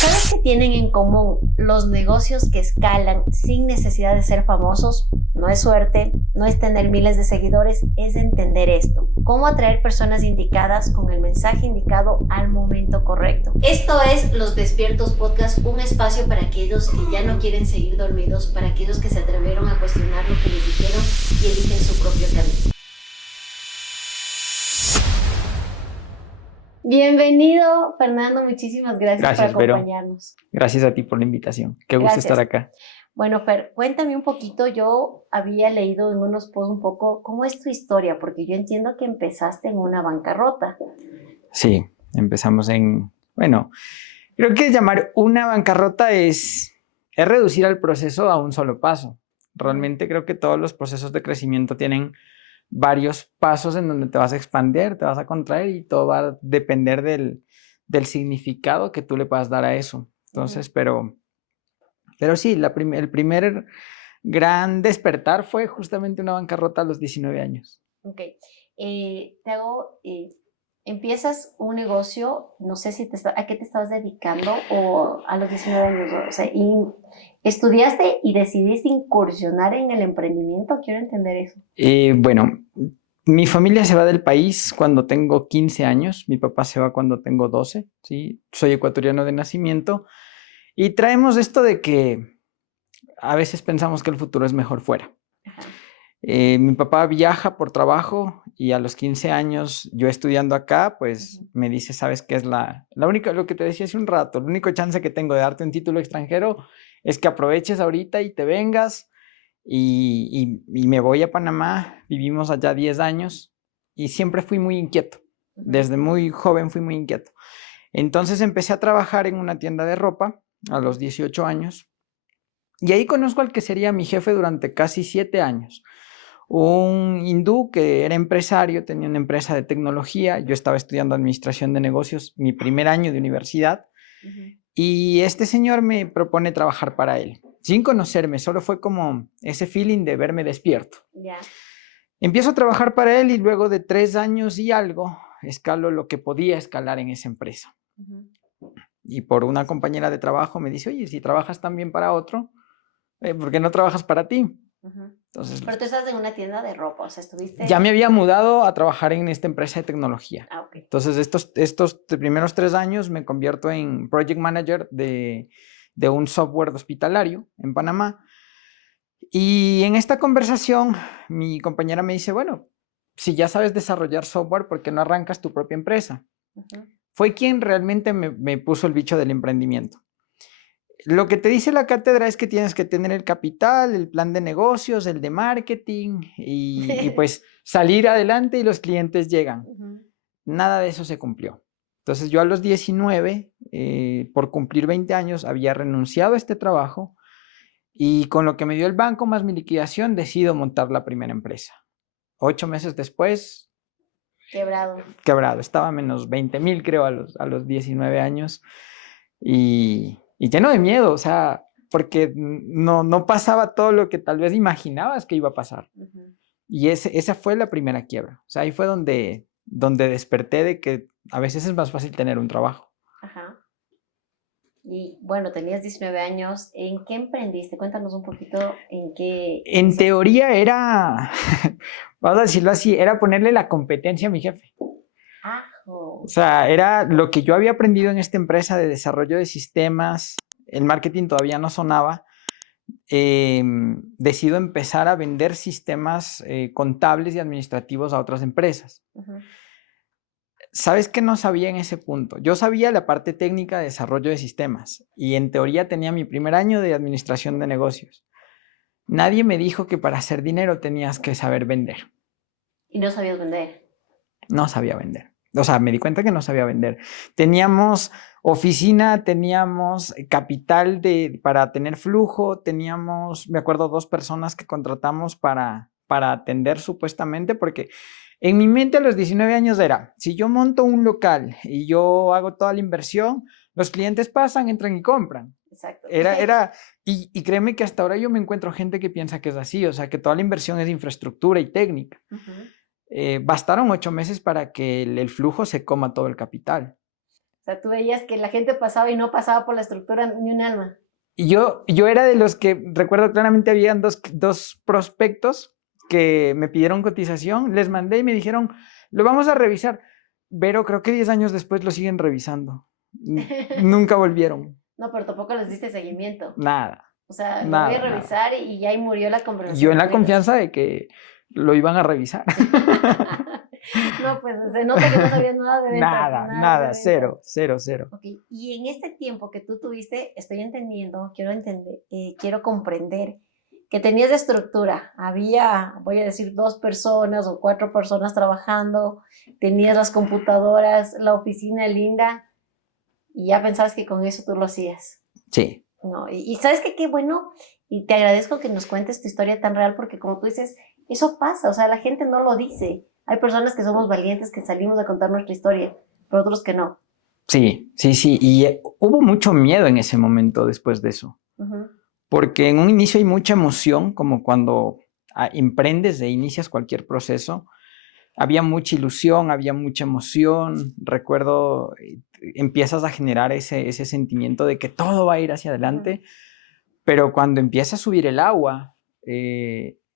¿Sabes qué tienen en común los negocios que escalan sin necesidad de ser famosos? No es suerte, no es tener miles de seguidores, es entender esto. Cómo atraer personas indicadas con el mensaje indicado al momento correcto. Esto es Los Despiertos Podcast, un espacio para aquellos que ya no quieren seguir dormidos, para aquellos que se atrevieron a cuestionar lo que les dijeron y eligen su propio camino. Bienvenido, Fernando. Muchísimas gracias por acompañarnos. Vero. Gracias a ti por la invitación. Qué gusto estar acá. Bueno, Fer, cuéntame un poquito. Yo había leído en unos posts un poco cómo es tu historia, porque yo entiendo que empezaste en una bancarrota. Sí, empezamos creo que llamar una bancarrota es reducir el proceso a un solo paso. Realmente creo que todos los procesos de crecimiento tienen varios pasos en donde te vas a expandir, te vas a contraer y todo va a depender del significado que tú le puedas dar a eso. Entonces, pero sí, el primer gran despertar fue justamente una bancarrota a los 19 años. Ok. Empiezas un negocio, no sé si a qué te estabas dedicando o a los 19 años, o sea, estudiaste y decidiste incursionar en el emprendimiento. Quiero entender eso. Mi familia se va del país cuando tengo 15 años, mi papá se va cuando tengo 12, ¿sí? Soy ecuatoriano de nacimiento y traemos esto de que a veces pensamos que el futuro es mejor fuera. Mi papá viaja por trabajo y a los 15 años, yo estudiando acá, pues me dice, ¿sabes qué es la única, lo que te decía hace un rato, el único chance que tengo de darte un título extranjero es que aproveches ahorita y te vengas y me voy a Panamá, vivimos allá 10 años y siempre fui muy inquieto, desde muy joven fui muy inquieto. Entonces empecé a trabajar en una tienda de ropa a los 18 años y ahí conozco al que sería mi jefe durante casi 7 años. Un hindú que era empresario, tenía una empresa de tecnología, yo estaba estudiando administración de negocios, mi primer año de universidad, y este señor me propone trabajar para él, sin conocerme, solo fue como ese feeling de verme despierto. Empiezo a trabajar para él y luego de 3 años y algo, escalo lo que podía escalar en esa empresa. Y por una compañera de trabajo me dice, oye, si trabajas también para otro, ¿por qué no trabajas para ti? Entonces, pero tú estás en una tienda de ropa, o sea, estuviste... Ya me había mudado a trabajar en esta empresa de tecnología. Okay. Entonces, estos primeros 3 años me convierto en project manager de un software hospitalario en Panamá. Y en esta conversación, mi compañera me dice, bueno, si ya sabes desarrollar software, ¿por qué no arrancas tu propia empresa? Fue quien realmente me puso el bicho del emprendimiento. Lo que te dice la cátedra es que tienes que tener el capital, el plan de negocios, el de marketing y pues salir adelante y los clientes llegan. Nada de eso se cumplió. Entonces yo a los 19, por cumplir 20 años, había renunciado a este trabajo y con lo que me dio el banco más mi liquidación, decido montar la primera empresa. 8 meses después... Quebrado. Estaba menos 20,000 creo a los 19 años y lleno de miedo, o sea, porque no pasaba todo lo que tal vez imaginabas que iba a pasar. Y esa fue la primera quiebra. O sea, ahí fue donde desperté de que a veces es más fácil tener un trabajo. Y bueno, tenías 19 años. ¿En qué emprendiste? Cuéntanos un poquito en qué... En teoría era, vamos a decirlo así, era ponerle la competencia a mi jefe. O sea, era lo que yo había aprendido en esta empresa de desarrollo de sistemas, el marketing todavía no sonaba. Decido empezar a vender sistemas contables y administrativos a otras empresas. ¿Sabes qué no sabía en ese punto? Yo sabía la parte técnica de desarrollo de sistemas y en teoría tenía mi primer año de administración de negocios. Nadie me dijo que para hacer dinero tenías que saber vender. ¿Y no sabías vender? No sabía vender. O sea, me di cuenta que no sabía vender. Teníamos oficina, teníamos capital para tener flujo, teníamos, me acuerdo, 2 personas que contratamos para atender supuestamente, porque en mi mente a los 19 años era, si yo monto un local y yo hago toda la inversión, los clientes pasan, entran y compran. Exacto. Y créeme que hasta ahora yo me encuentro gente que piensa que es así, o sea, que toda la inversión es infraestructura y técnica. Bastaron 8 meses para que el flujo se coma todo el capital. sea, tú veías que la gente pasaba y no pasaba por la estructura ni un alma. Y yo era de los que, recuerdo claramente, habían dos prospectos que me pidieron cotización, les mandé y me dijeron, lo vamos a revisar. Pero creo que 10 años después lo siguen revisando. Nunca volvieron. No, pero tampoco les diste seguimiento. Nada. O sea, lo voy a Nada, nada. revisar y ahí murió la conversación. Yo en la con ellos. confianza de que lo iban a revisar. No, pues se nota que no sabías nada de ventas. Nada, de ventas. cero. Ok, y en este tiempo que tú tuviste, estoy entendiendo, quiero comprender que tenías de estructura. Había, voy a decir, 2 personas o 4 personas trabajando, tenías las computadoras, la oficina linda, y ya pensabas que con eso tú lo hacías. Sí. No, y sabes que qué bueno, y te agradezco que nos cuentes tu historia tan real, porque como tú dices, eso pasa, o sea, la gente no lo dice. Hay personas que somos valientes, que salimos a contar nuestra historia, pero otros que no. Sí. Y hubo mucho miedo en ese momento después de eso. Porque en un inicio hay mucha emoción, como cuando emprendes e inicias cualquier proceso. Había mucha ilusión, había mucha emoción. Recuerdo, empiezas a generar ese sentimiento de que todo va a ir hacia adelante. Pero cuando empieza a subir el agua,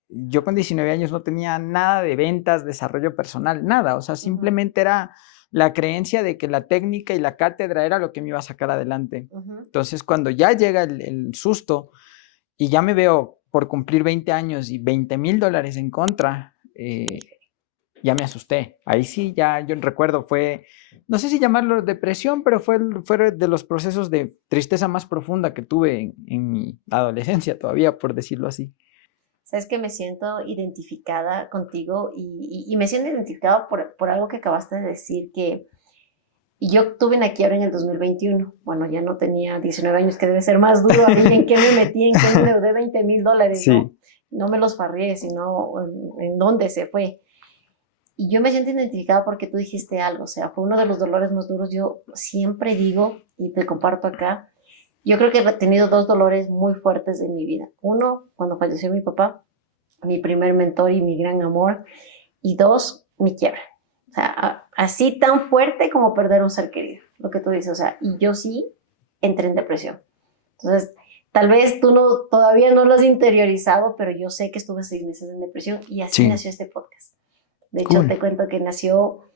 yo con 19 años no tenía nada de ventas, desarrollo personal, nada. O sea, simplemente era la creencia de que la técnica y la cátedra era lo que me iba a sacar adelante. Entonces, cuando ya llega el susto y ya me veo por cumplir 20 años y $20,000 en contra, ya me asusté. Ahí sí, ya yo recuerdo, no sé si llamarlo depresión, pero fue de los procesos de tristeza más profunda que tuve en mi adolescencia todavía, por decirlo así. Sabes que me siento identificada contigo y me siento identificada por algo que acabaste de decir, que yo tuve una quiebra en el 2021. Bueno, ya no tenía 19 años, que debe ser más duro a mí, en qué me metí, en qué me endeudé $20,000, Sí. ¿no? No me los farrié, sino en dónde se fue. Y yo me siento identificada porque tú dijiste algo, o sea, fue uno de los dolores más duros. Yo siempre digo, y te comparto acá, yo creo que he tenido 2 dolores muy fuertes en mi vida. Uno, cuando falleció mi papá, mi primer mentor y mi gran amor. Y 2, mi quiebra. O sea, así tan fuerte como perder un ser querido, lo que tú dices. O sea, y yo sí entré en depresión. Entonces, tal vez tú todavía no lo has interiorizado, pero yo sé que estuve 6 meses en depresión y así nació este podcast. De hecho, te cuento que nació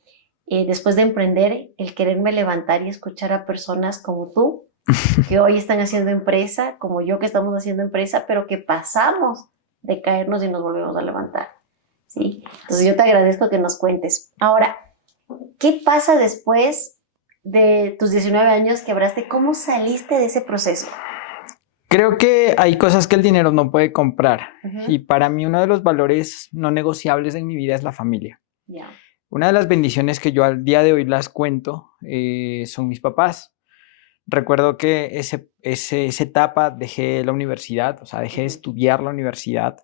después de emprender, el quererme levantar y escuchar a personas como tú, que hoy están haciendo empresa, como yo que estamos haciendo empresa, pero que pasamos de caernos y nos volvemos a levantar. ¿Sí? Entonces yo te agradezco que nos cuentes. Ahora, ¿qué pasa después de tus 19 años quebraste? ¿Cómo saliste de ese proceso? Creo que hay cosas que el dinero no puede comprar. Y para mí uno de los valores no negociables en mi vida es la familia. Una de las bendiciones que yo al día de hoy las cuento son mis papás. Recuerdo que esa etapa dejé la universidad, o sea, dejé de estudiar la universidad.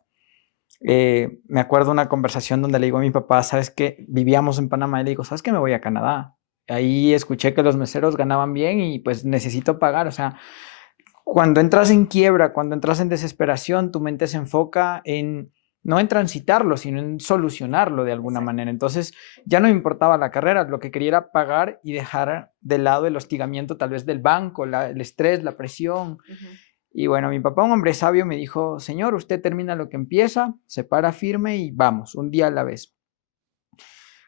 Me acuerdo una conversación donde le digo a mi papá, ¿sabes qué? Vivíamos en Panamá y le digo, ¿sabes qué? Me voy a Canadá. Ahí escuché que los meseros ganaban bien y pues necesito pagar. O sea, cuando entras en quiebra, cuando entras en desesperación, tu mente se enfoca no en transitarlo, sino en solucionarlo de alguna manera. Entonces, ya no me importaba la carrera, lo que quería era pagar y dejar de lado el hostigamiento tal vez del banco, el estrés, la presión. Y bueno, mi papá, un hombre sabio, me dijo, señor, usted termina lo que empieza, se para firme y vamos, un día a la vez.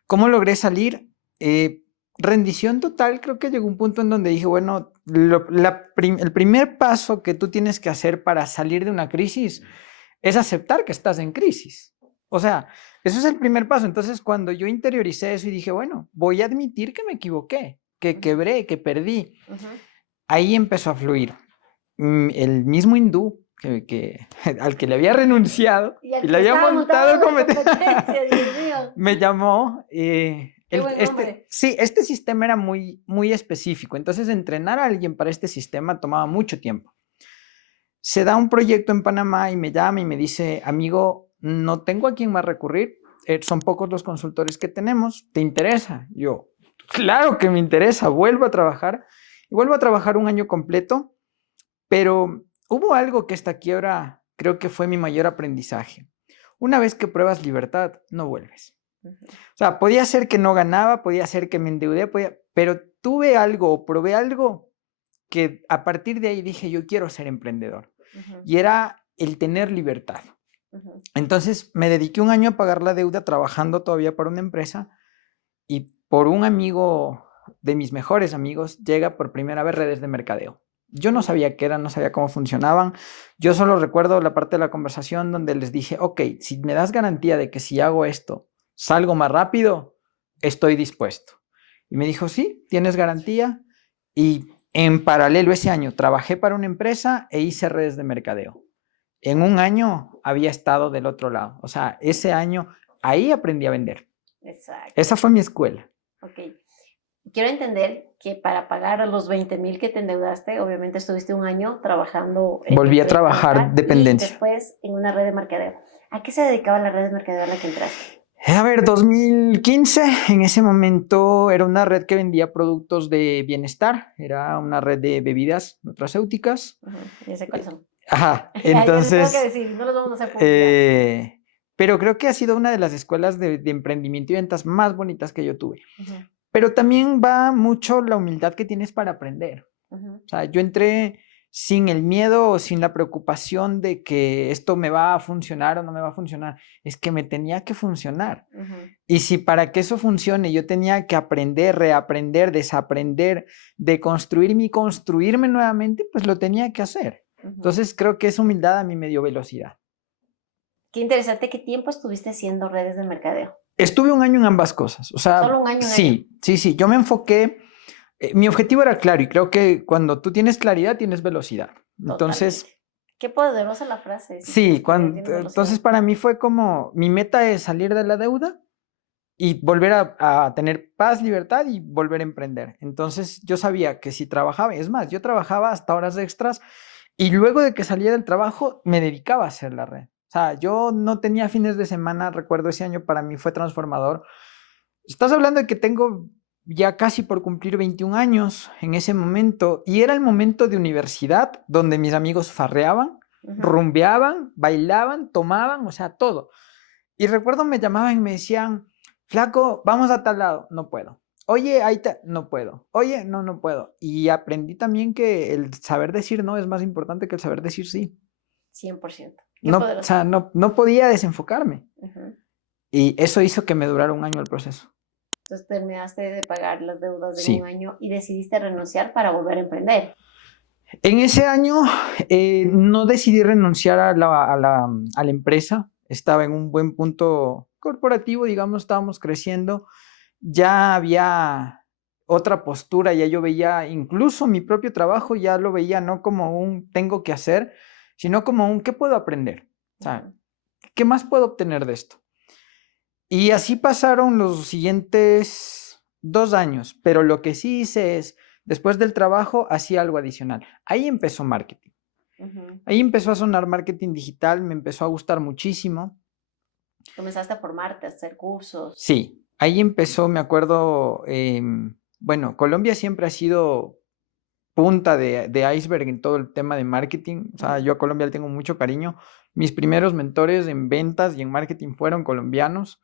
¿Cómo logré salir? Rendición total. Creo que llegó un punto en donde dije, bueno, el primer paso que tú tienes que hacer para salir de una crisis es aceptar que estás en crisis. O sea, eso es el primer paso. Entonces, cuando yo interioricé eso y dije, bueno, voy a admitir que me equivoqué, que quebré, que perdí, ahí empezó a fluir. El mismo hindú al que le había renunciado y le había montado competencia, me llamó. Este sistema era muy, muy específico. Entonces, entrenar a alguien para este sistema tomaba mucho tiempo. Se da un proyecto en Panamá y me llama y me dice, amigo, no tengo a quién más recurrir. Son pocos los consultores que tenemos. ¿Te interesa? Yo, claro que me interesa. Vuelvo a trabajar. Y vuelvo a trabajar un año completo. Pero hubo algo que esta quiebra creo que fue mi mayor aprendizaje. Una vez que pruebas libertad, no vuelves. O sea, podía ser que no ganaba, podía ser que me endeudé, pero tuve algo o probé algo que a partir de ahí dije, yo quiero ser emprendedor. Y era el tener libertad. Entonces me dediqué un año a pagar la deuda trabajando todavía para una empresa y por un amigo de mis mejores amigos llega por primera vez redes de mercadeo. Yo no sabía qué eran, no sabía cómo funcionaban. Yo solo recuerdo la parte de la conversación donde les dije, ok, si me das garantía de que si hago esto salgo más rápido, estoy dispuesto. Y me dijo, sí, tienes garantía. Y en paralelo ese año trabajé para una empresa e hice redes de mercadeo. En un año había estado del otro lado. O sea, ese año ahí aprendí a vender. Exacto. Esa fue mi escuela. Ok. Quiero entender que para pagar los 20,000 que te endeudaste, obviamente estuviste un año trabajando. Volví a trabajar dependencia. Y después en una red de mercadeo. ¿A qué se dedicaba la red de mercadeo a la que entraste? A ver, 2015, en ese momento era una red que vendía productos de bienestar, era una red de bebidas nutracéuticas. Ya sé cuáles son. Ajá, Ya entonces... tengo que decir, no los vamos a hacer publicidad. Pero creo que ha sido una de las escuelas de emprendimiento y ventas más bonitas que yo tuve. Pero también va mucho la humildad que tienes para aprender. O sea, yo entré sin el miedo o sin la preocupación de que esto me va a funcionar o no me va a funcionar. Es que me tenía que funcionar. Y si para que eso funcione yo tenía que aprender, reaprender, desaprender, deconstruirme y construirme nuevamente, pues lo tenía que hacer. Entonces creo que esa humildad a mí me dio velocidad. Qué interesante. ¿Qué tiempo estuviste haciendo redes de mercadeo? Estuve un año en ambas cosas. O sea, ¿Solo un año? Sí. Yo me enfoqué. Mi objetivo era claro y creo que cuando tú tienes claridad tienes velocidad. Entonces, totalmente. Qué poderosa la frase. Sí, entonces para mí fue como, mi meta es salir de la deuda y volver a tener paz, libertad y volver a emprender. Entonces yo sabía que si trabajaba, es más, yo trabajaba hasta horas extras y luego de que salía del trabajo me dedicaba a hacer la red. O sea, yo no tenía fines de semana, recuerdo ese año para mí fue transformador. Estás hablando de que tengo ya casi por cumplir 21 años en ese momento y era el momento de universidad donde mis amigos farreaban, rumbeaban, bailaban, tomaban, o sea, todo. Y recuerdo me llamaban y me decían, flaco, vamos a tal lado, no puedo. Oye, no puedo. Oye, no puedo. Y aprendí también que el saber decir no es más importante que el saber decir sí. 100%. No, o sea, no podía desenfocarme. Y eso hizo que me durara un año el proceso. Entonces terminaste de pagar las deudas en un año y decidiste renunciar para volver a emprender. En ese año no decidí renunciar a la empresa. Estaba en un buen punto corporativo, digamos, estábamos creciendo. Ya había otra postura, ya yo veía incluso mi propio trabajo, ya lo veía no como un tengo que hacer, sino como un ¿qué puedo aprender? O sea, ¿qué más puedo obtener de esto? Y así pasaron los siguientes 2 años, pero lo que sí hice es, después del trabajo, hacía algo adicional. Ahí empezó marketing. Ahí empezó a sonar marketing digital, me empezó a gustar muchísimo. Comenzaste a formarte, a hacer cursos. Sí, ahí empezó, me acuerdo, bueno, Colombia siempre ha sido punta de iceberg en todo el tema de marketing. O sea, yo a Colombia le tengo mucho cariño. Mis primeros mentores en ventas y en marketing fueron colombianos.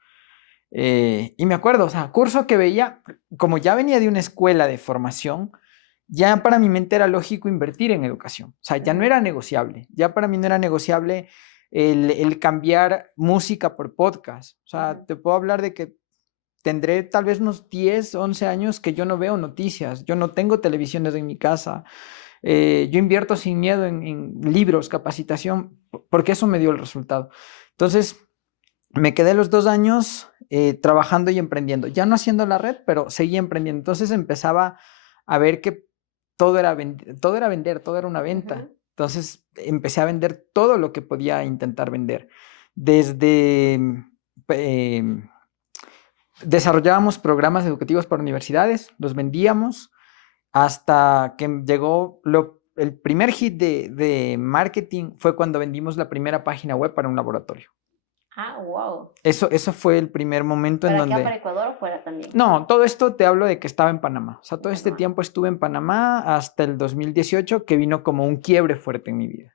Y me acuerdo, o sea, curso que veía, como ya venía de una escuela de formación, ya para mi mente era lógico invertir en educación. O sea, ya no era negociable. Ya para mí no era negociable el cambiar música por podcast. O sea, te puedo hablar de que tendré tal vez unos 10, 11 años que yo no veo noticias. Yo no tengo televisiones en mi casa. Yo invierto sin miedo en libros, capacitación, porque eso me dio el resultado. Entonces, me quedé los 2 años trabajando y emprendiendo, ya no haciendo la red, pero seguía emprendiendo. Entonces empezaba a ver que todo era vender, todo era una venta. Entonces empecé a vender todo lo que podía intentar vender. Desde desarrollábamos programas educativos para universidades, los vendíamos, hasta que llegó el primer hit de marketing fue cuando vendimos la primera página web para un laboratorio. Ah, wow. Eso fue el primer momento en donde... ¿Para Ecuador o fuera también? No, todo esto te hablo de que estaba en Panamá. O sea, todo este tiempo estuve en Panamá hasta el 2018, que vino como un quiebre fuerte en mi vida.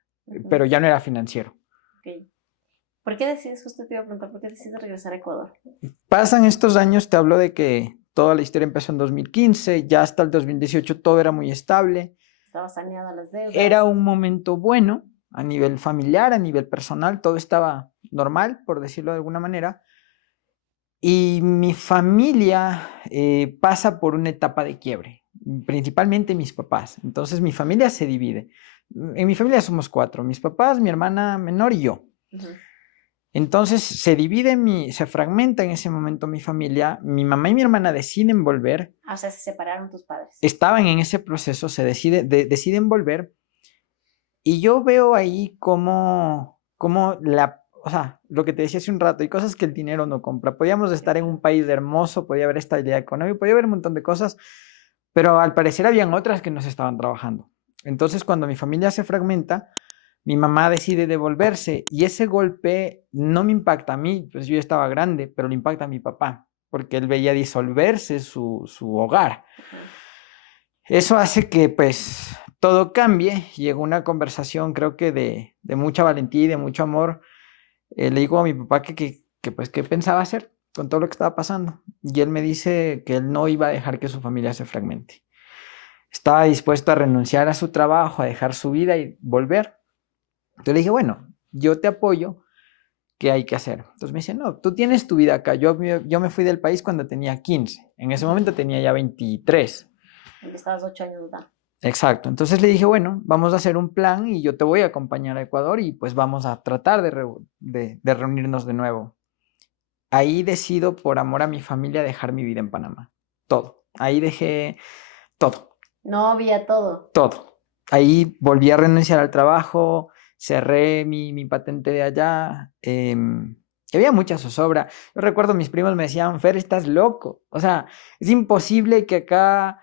Pero ya no era financiero. Okay. ¿Por qué decides, justo te iba a preguntar, por qué decides regresar a Ecuador? Pasan estos años, te hablo de que toda la historia empezó en 2015, ya hasta el 2018 todo era muy estable. Estaba saneada las deudas. Era un momento bueno a nivel familiar, a nivel personal, todo estaba normal, por decirlo de alguna manera. Y mi familia pasa por una etapa de quiebre, principalmente mis papás. Entonces mi familia se divide. En mi familia somos 4, mis papás, mi hermana menor y yo. Entonces se divide, se fragmenta en ese momento mi familia. Mi mamá y mi hermana deciden volver. O sea, se separaron tus padres. Estaban en ese proceso, deciden volver. Y yo veo ahí cómo o sea, lo que te decía hace un rato, hay cosas que el dinero no compra. Podíamos estar en un país hermoso, podía haber estabilidad económica, podía haber un montón de cosas, pero al parecer habían otras que no se estaban trabajando. Entonces, cuando mi familia se fragmenta, mi mamá decide devolverse y ese golpe no me impacta a mí, pues yo ya estaba grande, pero le impacta a mi papá, porque él veía disolverse su hogar. Eso hace que pues todo cambie. Llegó una conversación, creo que de mucha valentía y de mucho amor. Le digo a mi papá pues qué pensaba hacer con todo lo que estaba pasando. Y él me dice que él no iba a dejar que su familia se fragmente. Estaba dispuesto a renunciar a su trabajo, a dejar su vida y volver. Entonces le dije, bueno, yo te apoyo, ¿qué hay que hacer? Entonces me dice, no, tú tienes tu vida acá. Yo me fui del país cuando tenía 15. En ese momento tenía ya 23. Estabas 8 años de edad. Exacto. Entonces le dije, bueno, vamos a hacer un plan y yo te voy a acompañar a Ecuador y pues vamos a tratar de reunirnos de nuevo. Ahí decido, por amor a mi familia, dejar mi vida en Panamá. Todo. Ahí dejé todo. Novia, todo. Todo. Ahí volví a renunciar al trabajo, cerré mi patente de allá. Había mucha zozobra. Yo recuerdo mis primos me decían, Fer, estás loco. O sea, es imposible que acá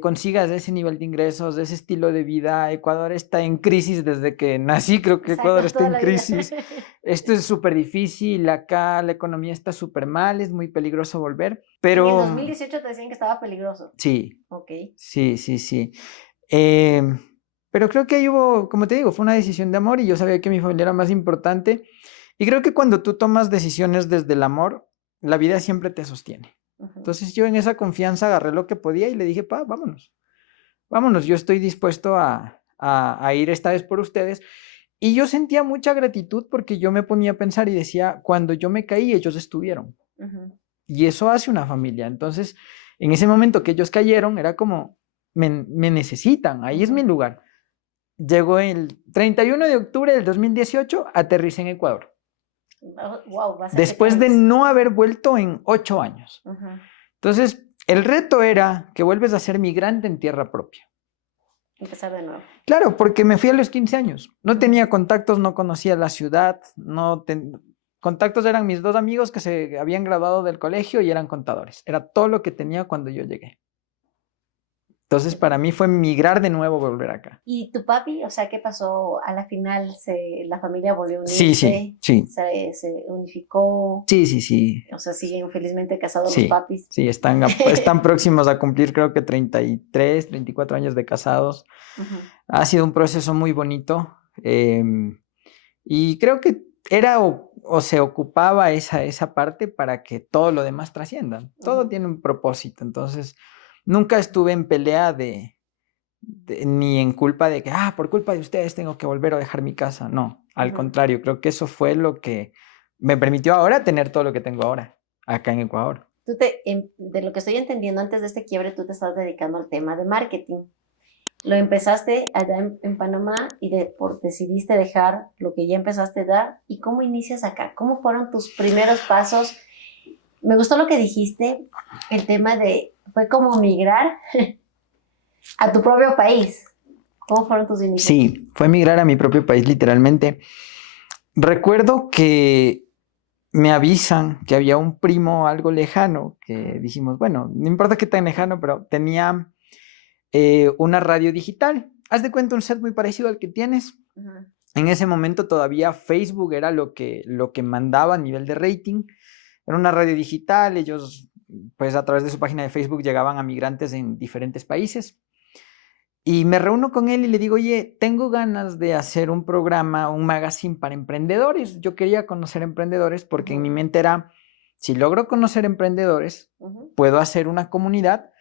consigas ese nivel de ingresos, de ese estilo de vida. Ecuador está en crisis desde que nací, creo que Ecuador está en crisis. Esto es súper difícil, acá la economía está súper mal, es muy peligroso volver, pero... En el 2018 te decían que estaba peligroso. Sí. Ok. Sí. Pero creo que ahí hubo, como te digo, fue una decisión de amor y yo sabía que mi familia era más importante. Y creo que cuando tú tomas decisiones desde el amor, la vida siempre te sostiene. Entonces yo en esa confianza agarré lo que podía y le dije, pa, vámonos, yo estoy dispuesto a ir esta vez por ustedes. Y yo sentía mucha gratitud porque yo me ponía a pensar y decía, cuando yo me caí, ellos estuvieron. Y eso hace una familia. Entonces, en ese momento que ellos cayeron, era como, me necesitan, ahí es mi lugar. Llegó el 31 de octubre del 2018, aterricé en Ecuador. Wow, después de no haber vuelto en 8 años. Entonces, el reto era que vuelves a ser migrante en tierra propia. Empezar de nuevo. Claro, porque me fui a los 15 años. No tenía contactos, no conocía la ciudad, contactos eran mis 2 amigos que se habían graduado del colegio y eran contadores. Era todo lo que tenía cuando yo llegué. Entonces, para mí fue migrar de nuevo, volver acá. ¿Y tu papi? O sea, ¿qué pasó? A la final la familia volvió a unirse. Sí. Se unificó. Sí. O sea, siguen felizmente casados los papis. Sí, están próximos a cumplir, creo que 33, 34 años de casados. Ha sido un proceso muy bonito. Y creo que era o se ocupaba esa parte para que todo lo demás trascienda. Todo tiene un propósito. Entonces, nunca estuve en pelea ni en culpa de que, por culpa de ustedes tengo que volver a dejar mi casa. No, al contrario, creo que eso fue lo que me permitió ahora tener todo lo que tengo ahora, acá en Ecuador. De lo que estoy entendiendo, antes de este quiebre, tú te estás dedicando al tema de marketing. Lo empezaste allá en Panamá y decidiste dejar lo que ya empezaste a dar. ¿Y cómo inicias acá? ¿Cómo fueron tus primeros pasos? Me gustó lo que dijiste, el tema fue como migrar a tu propio país. ¿Cómo fueron tus inicios? Sí, fue migrar a mi propio país, literalmente. Recuerdo que me avisan que había un primo algo lejano, que dijimos, bueno, no importa qué tan lejano, pero tenía una radio digital. Haz de cuenta un set muy parecido al que tienes. En ese momento todavía Facebook era lo que mandaba a nivel de rating. Era una radio digital, ellos pues a través de su página de Facebook llegaban a migrantes en diferentes países. Y me reúno con él y le digo, oye, tengo ganas de hacer un programa, un magazine para emprendedores. Yo quería conocer emprendedores porque en mi mente era, Si logro conocer emprendedores, puedo hacer una comunidad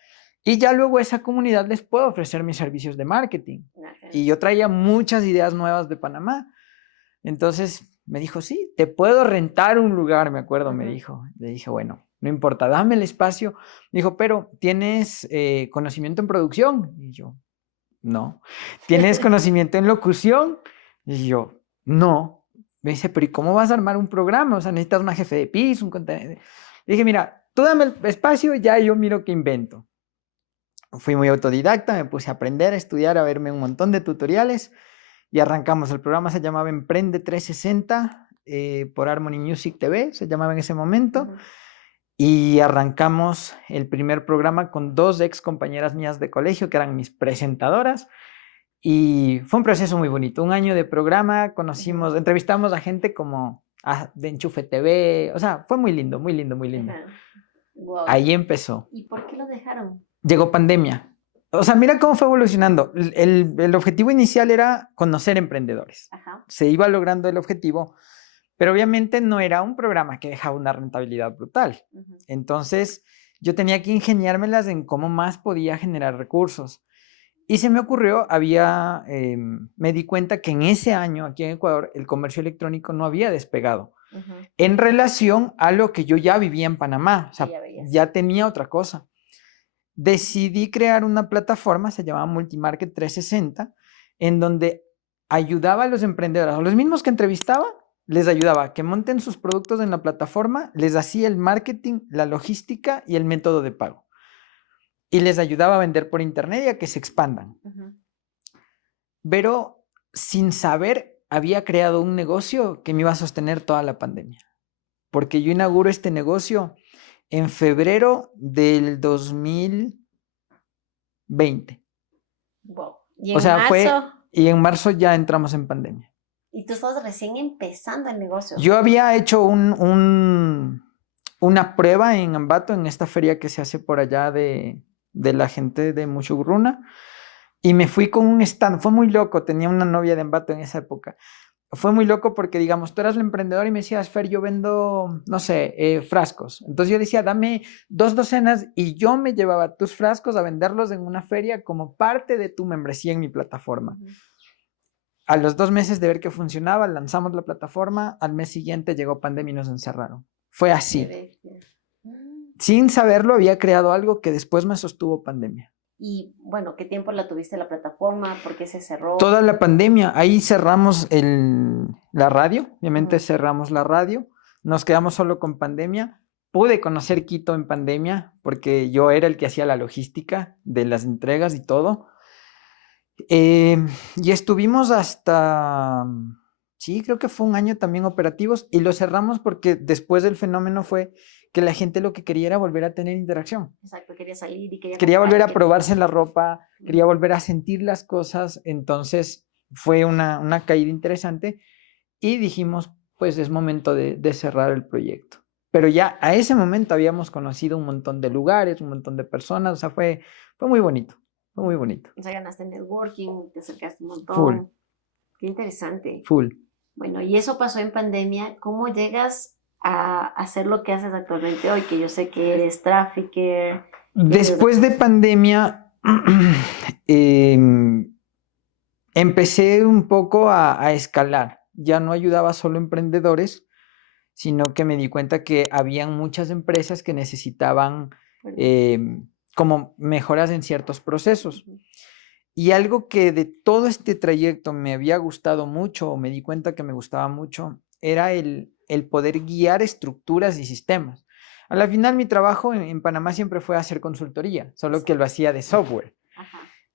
y ya luego esa comunidad les puedo ofrecer mis servicios de marketing. Y yo traía muchas ideas nuevas de Panamá. Entonces me dijo, sí, te puedo rentar un lugar, me acuerdo, me dijo. Le dije, bueno, no importa, dame el espacio. Me dijo, pero ¿tienes conocimiento en producción? Y yo, no. ¿Tienes conocimiento en locución? Y yo, no. Me dice, pero ¿y cómo vas a armar un programa? O sea, necesitas una jefe de piso, un contenido. Le dije, mira, tú dame el espacio, ya yo miro qué invento. Fui muy autodidacta, me puse a aprender, a estudiar, a verme un montón de tutoriales y arrancamos. El programa se llamaba Emprende 360 por Harmony Music TV, se llamaba en ese momento. Y arrancamos el primer programa con 2 ex compañeras mías de colegio que eran mis presentadoras. Y fue un proceso muy bonito. Un año de programa, conocimos, entrevistamos a gente como de Enchufe TV. O sea, fue muy lindo, muy lindo, muy lindo. Wow. Ahí empezó. ¿Y por qué lo dejaron? Llegó pandemia. O sea, mira cómo fue evolucionando. El objetivo inicial era conocer emprendedores. Se iba logrando el objetivo, pero obviamente no era un programa que dejaba una rentabilidad brutal. Entonces, yo tenía que ingeniármelas en cómo más podía generar recursos. Y se me ocurrió, me di cuenta que en ese año, aquí en Ecuador, el comercio electrónico no había despegado. En relación a lo que yo ya vivía en Panamá. O sea, ya tenía otra cosa. Decidí crear una plataforma, se llamaba Multimarket 360, en donde ayudaba a los emprendedores, a los mismos que entrevistaba, les ayudaba a que monten sus productos en la plataforma, les hacía el marketing, la logística y el método de pago. Y les ayudaba a vender por internet y a que se expandan. Pero sin saber, había creado un negocio que me iba a sostener toda la pandemia. Porque yo inauguro este negocio en febrero del 2020. Wow. ¿Y en marzo? Y en marzo ya entramos en pandemia. ¿Y tú estabas recién empezando el negocio? Yo había hecho una prueba en Ambato, en esta feria que se hace por allá de la gente de Muchugruna, y me fui con un stand. Fue muy loco, tenía una novia de Ambato en esa época. Fue muy loco porque, digamos, tú eras el emprendedor y me decías, Fer, yo vendo, no sé, frascos. Entonces yo decía, dame 2 docenas y yo me llevaba tus frascos a venderlos en una feria como parte de tu membresía en mi plataforma. A los 2 meses de ver que funcionaba, lanzamos la plataforma, al mes siguiente llegó pandemia y nos encerraron. Fue así. Sin saberlo, había creado algo que después me sostuvo pandemia. Y bueno, ¿qué tiempo la tuviste la plataforma? ¿Por qué se cerró? Toda la pandemia. Ahí cerramos la radio. Obviamente cerramos la radio. Nos quedamos solo con pandemia. Pude conocer Quito en pandemia porque yo era el que hacía la logística de las entregas y todo. Y estuvimos hasta, sí, creo que fue un año también operativos y lo cerramos porque después del fenómeno fue que la gente lo que quería era volver a tener interacción. Exacto, quería salir y quería volver a probarse la ropa, quería volver a sentir las cosas. Entonces fue una caída interesante y dijimos, pues es momento de cerrar el proyecto. Pero ya a ese momento habíamos conocido un montón de lugares, un montón de personas, o sea, fue muy bonito. Fue muy bonito. O sea, ganaste networking, te acercaste un montón. Full. Qué interesante. Full. Bueno, y eso pasó en pandemia. ¿Cómo llegas a hacer lo que haces actualmente hoy? Que yo sé que eres trafficker. Después de pandemia, empecé un poco a escalar. Ya no ayudaba solo a emprendedores, sino que me di cuenta que habían muchas empresas que necesitaban como mejoras en ciertos procesos. Y algo que de todo este trayecto me había gustado mucho, o me di cuenta que me gustaba mucho, era el poder guiar estructuras y sistemas. A la final, mi trabajo en Panamá siempre fue hacer consultoría, solo que lo hacía de software.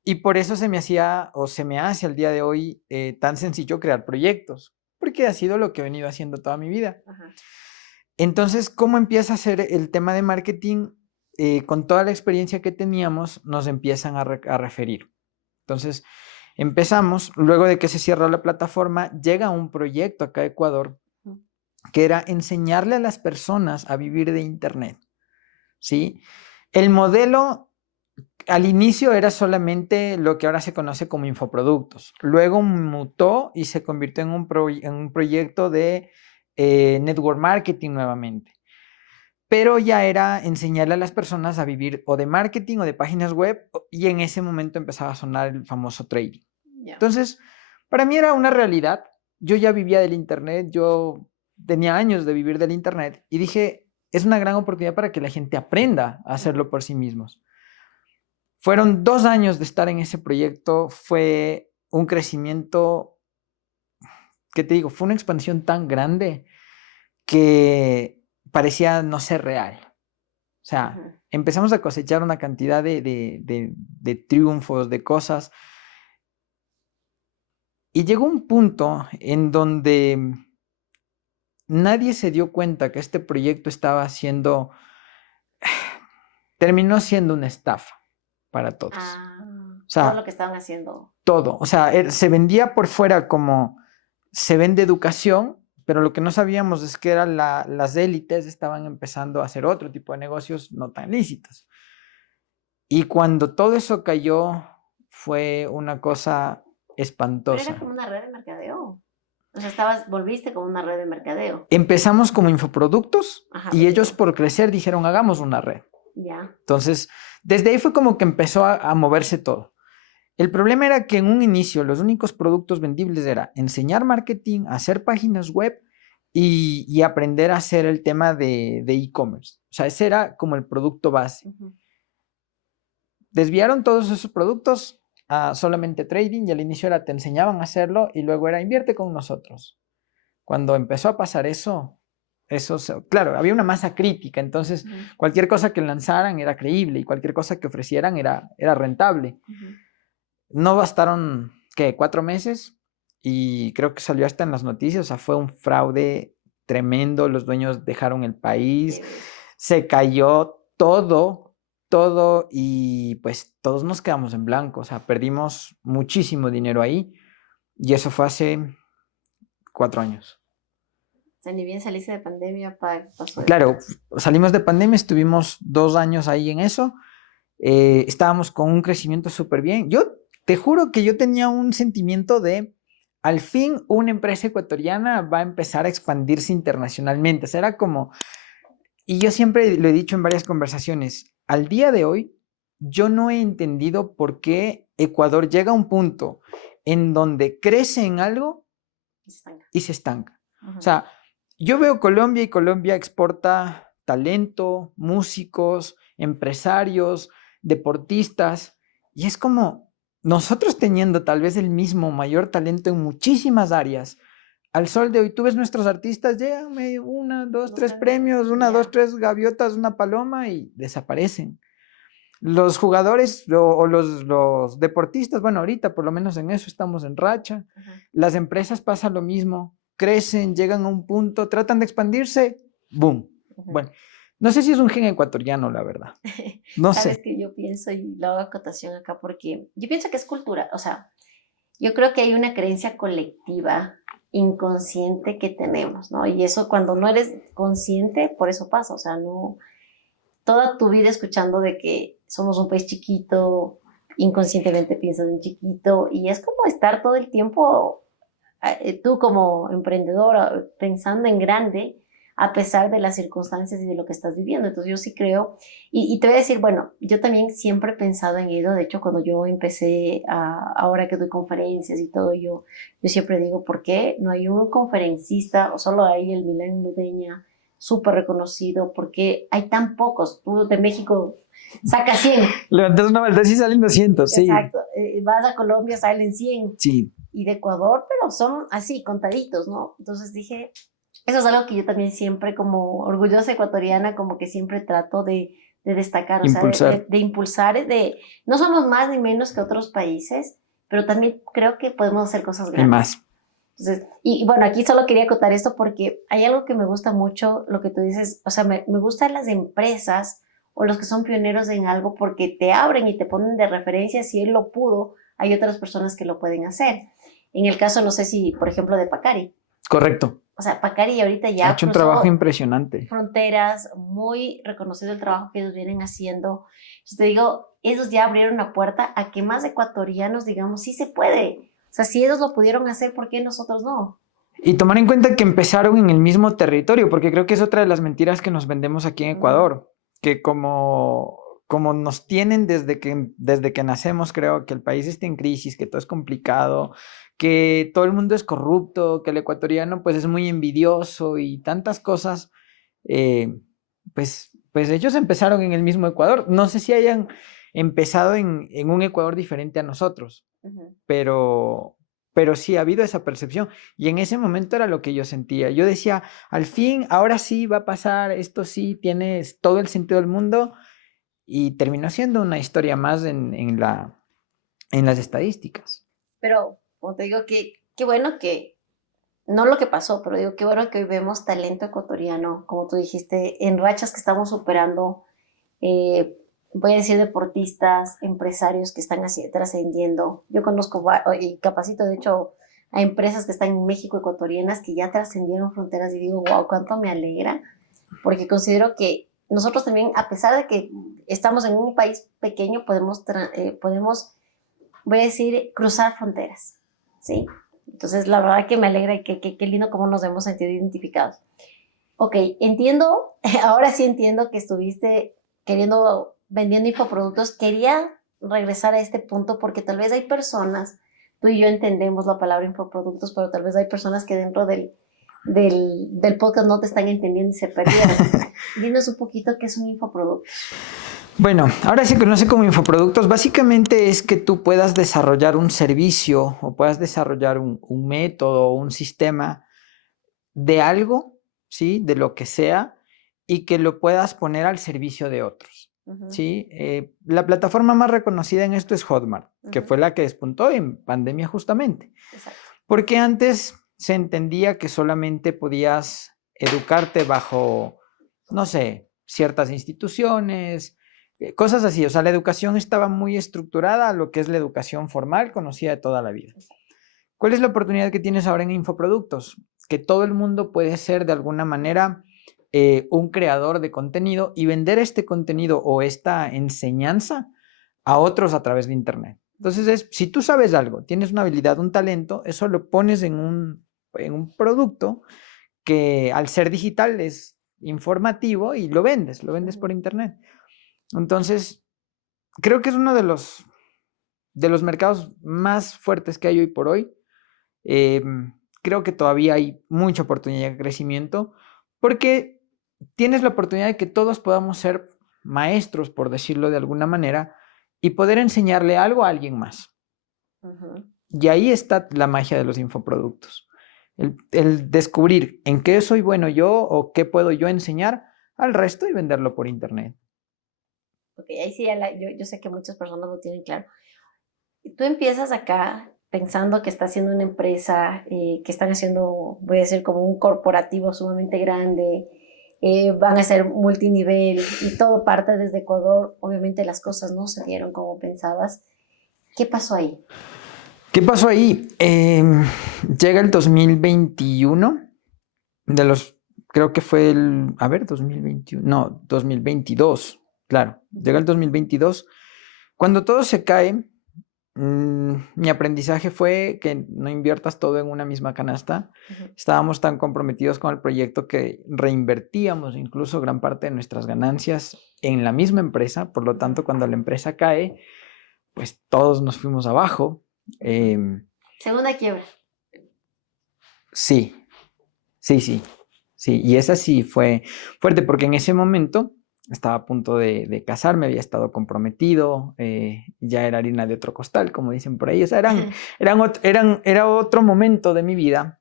Y por eso se me hacía, o se me hace al día de hoy, tan sencillo crear proyectos, porque ha sido lo que he venido haciendo toda mi vida. Entonces, ¿cómo empieza a ser el tema de marketing? Con toda la experiencia que teníamos, nos empiezan a referir. Entonces, empezamos, luego de que se cierra la plataforma, llega un proyecto acá a Ecuador que era enseñarle a las personas a vivir de Internet, ¿sí? El modelo al inicio era solamente lo que ahora se conoce como infoproductos. Luego mutó y se convirtió en un proyecto de network marketing nuevamente. pero ya era enseñarle a las personas a vivir o de marketing o de páginas web, y en ese momento empezaba a sonar el famoso trading. Ya. Entonces, para mí era una realidad. Yo ya vivía del internet, yo tenía años de vivir del internet y dije, es una gran oportunidad para que la gente aprenda a hacerlo por sí mismos. Fueron 2 años de estar en ese proyecto, fue un crecimiento, ¿qué te digo? Fue una expansión tan grande que parecía no ser real. O sea, Ujú. empezamos a cosechar una cantidad de triunfos, de cosas, y llegó un punto en donde nadie se dio cuenta que este proyecto terminó siendo una estafa para todos. Ah, O todo lo sea, que estaban haciendo. todo. O sea, se vendía por fuera como se vende educación, pero lo que no sabíamos es que las élites estaban empezando a hacer otro tipo de negocios no tan lícitos. Y cuando todo eso cayó, fue una cosa Pero era espantosa. como una red de mercadeo. O sea, volviste como una red de mercadeo. Empezamos como infoproductos Ajá, y ellos por crecer dijeron, hagamos una red. ya. Entonces, desde ahí fue como que empezó a moverse todo. El problema era que en un inicio los únicos productos vendibles era enseñar marketing, hacer páginas web y aprender a hacer el tema de e-commerce. O sea, ese era como el producto base. Ujú. Desviaron todos esos productos a solamente trading y al inicio era te enseñaban a hacerlo y luego era invierte con nosotros. Cuando empezó a pasar eso, claro, había una masa crítica, entonces Ujú. cualquier cosa que lanzaran era creíble y cualquier cosa que ofrecieran era rentable. Ujú. No bastaron, ¿qué? 4 meses y creo que salió hasta en las noticias, o sea, fue un fraude tremendo, los dueños dejaron el país, Qué bestia. se cayó todo y pues todos nos quedamos en blanco, o sea, perdimos muchísimo dinero ahí y eso fue hace 4 años. O sea, ni bien saliste de pandemia, pasó eso. Claro, salimos de pandemia, estuvimos 2 años ahí en eso, estábamos con un crecimiento súper bien. Yo te juro que yo tenía un sentimiento de, al fin una empresa ecuatoriana va a empezar a expandirse internacionalmente. O sea, era como, y yo siempre lo he dicho en varias conversaciones, al día de hoy yo no he entendido por qué Ecuador llega a un punto en donde crece en algo Y se estanca. y se estanca. Ujú. O sea, yo veo Colombia y Colombia exporta talento, músicos, empresarios, deportistas, y es como nosotros teniendo tal vez el mismo mayor talento en muchísimas áreas. Al sol de hoy, tú ves nuestros artistas, llegan medio, 1, 2, Los 3 ganas. premios, 1, 2, Ya. 3 gaviotas, una paloma y desaparecen. Los jugadores o los deportistas, bueno, ahorita por lo menos en eso estamos en racha. Ajá. Las empresas pasa lo mismo, crecen, llegan a un punto, tratan de expandirse, boom. Ujú. Bueno, no sé si es un gen ecuatoriano, la verdad. No Sabes sé. que yo pienso y lo hago acotación acá porque yo pienso que es cultura, o sea, yo creo que hay una creencia colectiva inconsciente que tenemos, ¿no? Y eso cuando no eres consciente, por eso pasa, o sea, no, toda tu vida escuchando de que somos un país chiquito, inconscientemente piensas en chiquito y es como estar todo el tiempo, tú como emprendedora, pensando en grande a pesar de las circunstancias y de lo que estás viviendo. Entonces yo sí creo, y te voy a decir, bueno, yo también siempre he pensado en ello, de hecho cuando yo empecé, ahora que doy conferencias y todo, yo siempre digo, ¿por qué no hay un conferencista o solo hay el Milen Ludeña súper reconocido? Porque hay tan pocos, tú de México sacas 100. Levantas una maldad y salen 200, sí. Exacto, vas a Colombia, salen 100. Sí. Y de Ecuador, pero son así, contaditos, ¿no? Entonces dije, eso es algo que yo también siempre como orgullosa ecuatoriana, como que siempre trato de destacar, o sea, Impulsar. de impulsar, no somos más ni menos que otros países, pero también creo que podemos hacer cosas Y grandes. más. Entonces, y bueno, aquí solo quería acotar esto porque hay algo que me gusta mucho, lo que tú dices, o sea, me gustan las empresas o los que son pioneros en algo porque te abren y te ponen de referencia, si él lo pudo, hay otras personas que lo pueden hacer. En el caso, no sé si, por ejemplo, de Pacari. Correcto. O sea, Pacari ahorita ya Ha hecho un trabajo impresionante. fronteras, muy reconocido el trabajo que ellos vienen haciendo. Entonces te digo, ellos ya abrieron una puerta a que más ecuatorianos digamos, sí se puede. O sea, si ellos lo pudieron hacer, ¿por qué nosotros no? Y tomar en cuenta que empezaron en el mismo territorio, porque creo que es otra de las mentiras que nos vendemos aquí en Ecuador, que como nos tienen desde que nacemos, creo que el país está en crisis, que todo es complicado, que todo el mundo es corrupto, que el ecuatoriano pues es muy envidioso y tantas cosas, eh, pues ellos empezaron en el mismo Ecuador. No sé si hayan empezado en un Ecuador diferente a nosotros, pero sí ha habido esa percepción. Y en ese momento era lo que yo sentía. Yo decía, al fin, ahora sí va a pasar, esto sí tiene todo el sentido del mundo. Y terminó siendo una historia más en las estadísticas. Pero, como te digo, qué bueno que, no lo que pasó, pero digo, qué bueno que hoy vemos talento ecuatoriano, como tú dijiste, en rachas que estamos superando, voy a decir deportistas, empresarios que están así trascendiendo. Yo conozco y capacito, de hecho, a empresas que están en México, ecuatorianas, que ya trascendieron fronteras y digo, wow, cuánto me alegra, porque considero que nosotros también, a pesar de que estamos en un país pequeño, podemos, voy a decir, cruzar fronteras, ¿sí? Entonces, la verdad que me alegra y qué lindo cómo nos hemos sentido identificados. Ok, entiendo, ahora sí entiendo que estuviste vendiendo infoproductos. Quería regresar a este punto porque tal vez hay personas, tú y yo entendemos la palabra infoproductos, pero tal vez hay personas que dentro del podcast no te están entendiendo y se perdieron. Dinos un poquito qué es un infoproducto. Bueno, ahora se conoce como infoproductos. Básicamente es que tú puedas desarrollar un servicio o puedas desarrollar un método o un sistema de algo, ¿sí? De lo que sea, y que lo puedas poner al servicio de otros, ¿sí? La plataforma más reconocida en esto es Hotmart, que fue la que despuntó en pandemia justamente. Exacto. Porque antes se entendía que solamente podías educarte bajo, no sé, ciertas instituciones, cosas así. O sea, la educación estaba muy estructurada a lo que es la educación formal conocida de toda la vida. ¿Cuál es la oportunidad que tienes ahora en infoproductos? Que todo el mundo puede ser de alguna manera un creador de contenido y vender este contenido o esta enseñanza a otros a través de Internet. Entonces, si tú sabes algo, tienes una habilidad, un talento, eso lo pones en un producto que al ser digital es informativo y lo vendes por Internet. Entonces, creo que es uno de los mercados más fuertes que hay hoy por hoy. Creo que todavía hay mucha oportunidad de crecimiento porque tienes la oportunidad de que todos podamos ser maestros, por decirlo de alguna manera, y poder enseñarle algo a alguien más. Y ahí está la magia de los infoproductos. El descubrir en qué soy bueno yo o qué puedo yo enseñar al resto y venderlo por internet. Ok, ahí sí, yo sé que muchas personas lo tienen claro. Tú empiezas acá pensando que estás haciendo una empresa, que están haciendo, voy a decir, como un corporativo sumamente grande, van a ser multinivel y todo parte desde Ecuador. Obviamente las cosas no se dieron como pensabas. ¿Qué pasó ahí? ¿Qué pasó ahí? Llega el 2021, creo que fue 2021, no, 2022, claro, llega el 2022. Cuando todo se cae, mi aprendizaje fue que no inviertas todo en una misma canasta. Estábamos tan comprometidos con el proyecto que reinvertíamos incluso gran parte de nuestras ganancias en la misma empresa. Por lo tanto, cuando la empresa cae, pues todos nos fuimos abajo. Segunda quiebra. Sí. Y esa sí fue fuerte porque en ese momento estaba a punto de casarme, había estado comprometido, ya era harina de otro costal, como dicen por ahí. O sea, era otro momento de mi vida.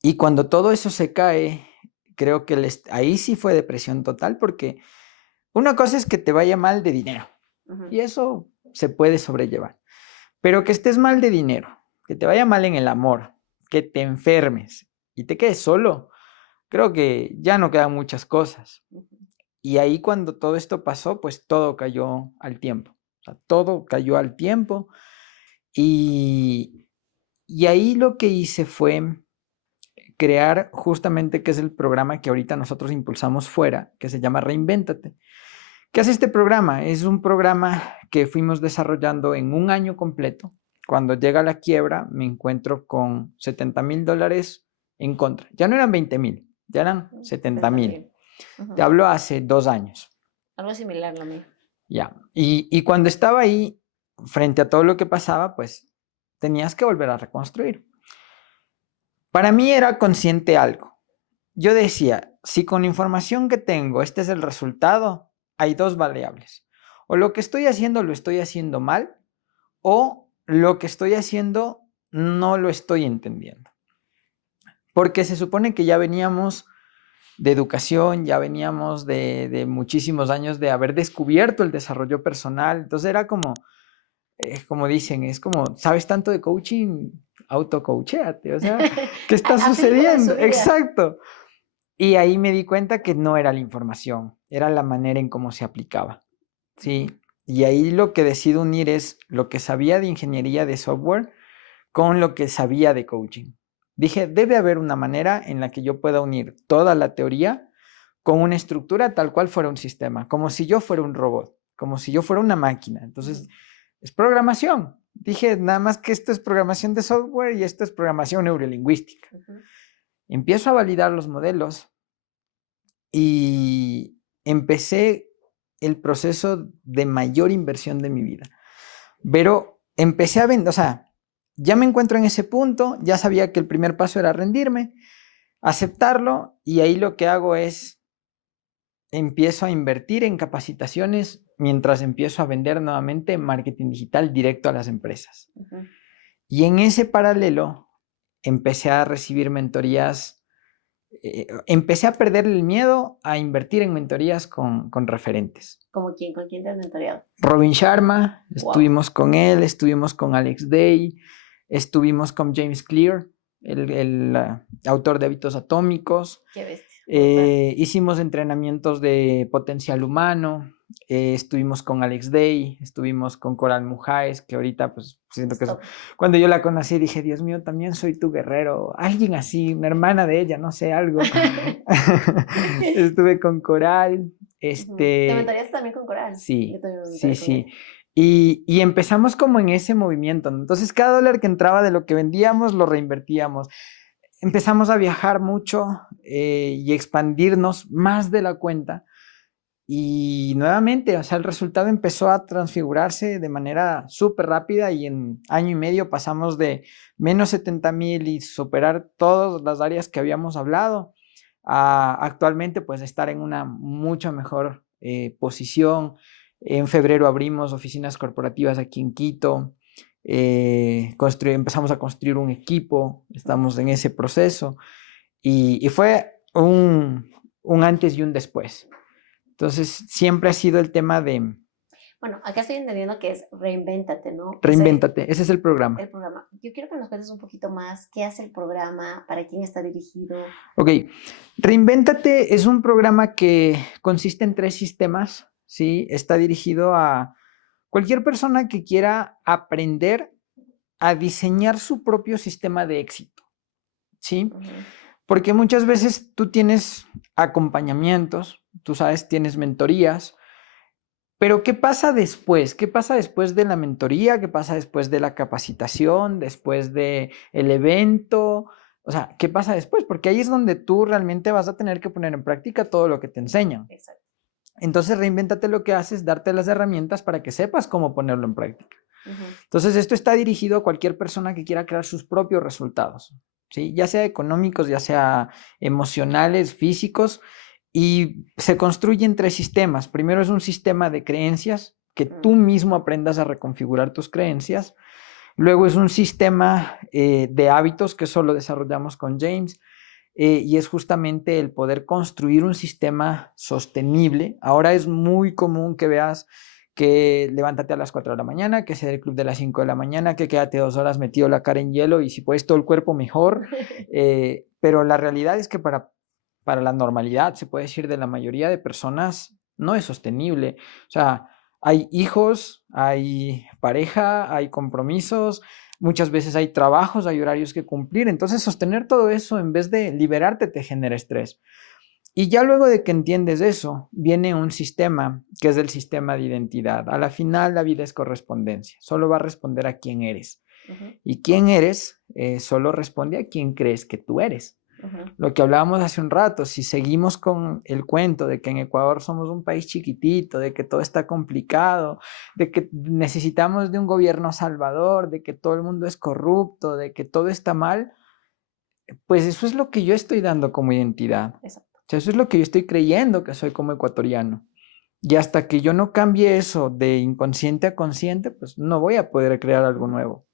Y cuando todo eso se cae, creo que ahí sí fue depresión total porque una cosa es que te vaya mal de dinero y eso se puede sobrellevar. Pero que estés mal de dinero, que te vaya mal en el amor, que te enfermes y te quedes solo, creo que ya no quedan muchas cosas. Y ahí cuando todo esto pasó, pues todo cayó al tiempo. O sea, todo cayó al tiempo. Y ahí lo que hice fue crear justamente, que es el programa que ahorita nosotros impulsamos fuera, que se llama Reinvéntate. ¿Qué hace este programa? Es un programa que fuimos desarrollando en un año completo, cuando llega la quiebra, me encuentro con $70,000 en contra. Ya no eran 20,000, ya eran 70,000. Te hablo hace 2 años. Algo similar lo mío. Ya. Y cuando estaba ahí, frente a todo lo que pasaba, pues tenías que volver a reconstruir. Para mí era consciente algo. Yo decía, si con la información que tengo este es el resultado, hay 2 variables. O lo que estoy haciendo lo estoy haciendo mal, o lo que estoy haciendo no lo estoy entendiendo. Porque se supone que ya veníamos de educación, ya veníamos de muchísimos años de haber descubierto el desarrollo personal. Entonces era como dicen, es como, sabes tanto de coaching, autocoachéate, o sea, ¿qué está sucediendo? Exacto. Y ahí me di cuenta que no era la información, era la manera en cómo se aplicaba, ¿sí? Y ahí lo que decido unir es lo que sabía de ingeniería de software con lo que sabía de coaching. Dije, debe haber una manera en la que yo pueda unir toda la teoría con una estructura tal cual fuera un sistema, como si yo fuera un robot, como si yo fuera una máquina. Entonces, es programación. Dije, nada más que esto es programación de software y esto es programación neurolingüística. Empiezo a validar los modelos y empecé el proceso de mayor inversión de mi vida. Pero empecé a vender, o sea, ya me encuentro en ese punto, ya sabía que el primer paso era rendirme, aceptarlo, y ahí lo que hago es, empiezo a invertir en capacitaciones mientras empiezo a vender nuevamente marketing digital directo a las empresas. Y en ese paralelo empecé a recibir mentorías, empecé a perder el miedo a invertir en mentorías con referentes. ¿Como quién? ¿Con quién te has mentoreado? Robin Sharma, estuvimos con él, estuvimos con Alex Day, estuvimos con James Clear, el autor de Hábitos Atómicos. Qué bestia. Hicimos entrenamientos de potencial humano, estuvimos con Alex Day, estuvimos con Coral Mujáez, que ahorita pues siento que cuando yo la conocí dije, Dios mío, también soy tu guerrero, alguien así, una hermana de ella, no sé, algo. Estuve con Coral. ¿Te mentoreaste también con Coral? Sí, sí. Y empezamos como en ese movimiento, ¿no? Entonces cada dólar que entraba de lo que vendíamos lo reinvertíamos. Empezamos a viajar mucho y expandirnos más de la cuenta. Y nuevamente, o sea, el resultado empezó a transfigurarse de manera súper rápida y en año y medio pasamos de menos 70,000 y superar todas las áreas que habíamos hablado a actualmente pues estar en una mucho mejor posición. En febrero abrimos oficinas corporativas aquí en Quito. Empezamos a construir un equipo, estamos en ese proceso y fue un antes y un después. Entonces, siempre ha sido el tema de... Bueno, acá estoy entendiendo que es Reinvéntate, ¿no? Reinvéntate, ese es el programa. El programa. Yo quiero que nos cuentes un poquito más qué hace el programa, para quién está dirigido. Ok, Reinvéntate es un programa que consiste en 3 sistemas, ¿sí? Está dirigido a cualquier persona que quiera aprender a diseñar su propio sistema de éxito, ¿sí? Porque muchas veces tú tienes acompañamientos, tú sabes, tienes mentorías, pero ¿qué pasa después? ¿Qué pasa después de la mentoría? ¿Qué pasa después de la capacitación? ¿Después del evento? O sea, ¿qué pasa después? Porque ahí es donde tú realmente vas a tener que poner en práctica todo lo que te enseñan. Exacto. Entonces, Reinvéntate lo que hace es darte las herramientas para que sepas cómo ponerlo en práctica. Entonces, esto está dirigido a cualquier persona que quiera crear sus propios resultados, ¿sí? Ya sea económicos, ya sea emocionales, físicos, y se construyen 3 sistemas. Primero es un sistema de creencias, que tú mismo aprendas a reconfigurar tus creencias. Luego es un sistema de hábitos, que eso lo desarrollamos con James, y es justamente el poder construir un sistema sostenible. Ahora es muy común que veas que levántate a las 4 de la mañana, que sea el club de las 5 de la mañana, que quédate 2 horas metido la cara en hielo y si puedes todo el cuerpo mejor. Pero la realidad es que para la normalidad, se puede decir, de la mayoría de personas, no es sostenible. O sea, hay hijos, hay pareja, hay compromisos, muchas veces hay trabajos, hay horarios que cumplir. Entonces, sostener todo eso en vez de liberarte te genera estrés. Y ya luego de que entiendes eso, viene un sistema que es el sistema de identidad. A la final, la vida es correspondencia. Solo va a responder a quién eres. Y quién eres solo responde a quién crees que tú eres. Lo que hablábamos hace un rato, si seguimos con el cuento de que en Ecuador somos un país chiquitito, de que todo está complicado, de que necesitamos de un gobierno salvador, de que todo el mundo es corrupto, de que todo está mal, pues eso es lo que yo estoy dando como identidad. Exacto. O sea, eso es lo que yo estoy creyendo que soy como ecuatoriano. Y hasta que yo no cambie eso de inconsciente a consciente, pues no voy a poder crear algo nuevo.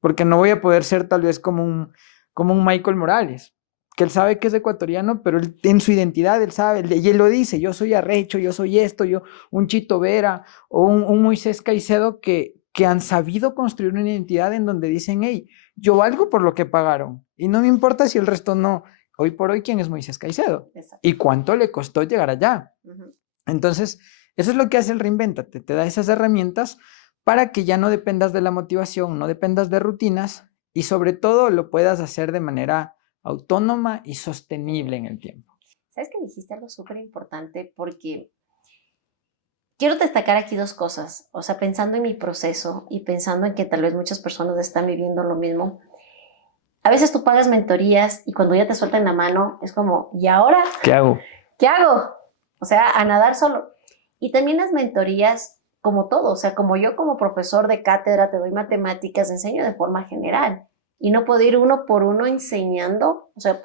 Porque no voy a poder ser tal vez como un Michael Morales, que él sabe que es ecuatoriano, pero él, en su identidad él sabe, y él lo dice, yo soy Arrecho, yo soy esto, yo un Chito Vera o un Moisés Caicedo que han sabido construir una identidad en donde dicen, hey, yo valgo por lo que pagaron y no me importa si el resto no. Hoy por hoy, ¿quién es Moisés Caicedo? Exacto. ¿Y cuánto le costó llegar allá? Entonces, eso es lo que hace el Reinvéntate, te da esas herramientas para que ya no dependas de la motivación, no dependas de rutinas y sobre todo lo puedas hacer de manera autónoma y sostenible en el tiempo. ¿Sabes que dijiste algo súper importante? Porque quiero destacar aquí dos cosas. O sea, pensando en mi proceso y pensando en que tal vez muchas personas están viviendo lo mismo. A veces tú pagas mentorías y cuando ya te sueltan la mano es como, ¿y ahora? ¿Qué hago? ¿Qué hago? O sea, a nadar solo. Y también las mentorías, como todo, o sea, como yo como profesor de cátedra te doy matemáticas, enseño de forma general y no puedo ir uno por uno enseñando, o sea,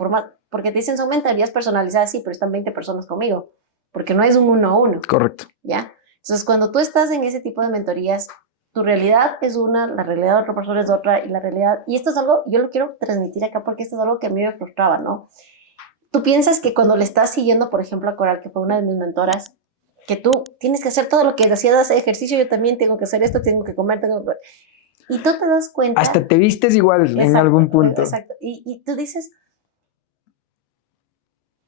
porque te dicen son mentorías personalizadas, sí, pero están 20 personas conmigo, porque no es un uno a uno. Correcto. ¿Ya? Entonces, cuando tú estás en ese tipo de mentorías, tu realidad es una, la realidad de otra persona es otra, y la realidad, y esto es algo, yo lo quiero transmitir acá porque esto es algo que a mí me frustraba, ¿no? Tú piensas que cuando le estás siguiendo, por ejemplo, a Coral, que fue una de mis mentoras, que tú tienes que hacer todo lo que hacías ejercicio, yo también tengo que hacer esto, tengo que comer, y tú te das cuenta. Hasta te vistes igual. Exacto, en algún punto. Exacto. Y tú dices,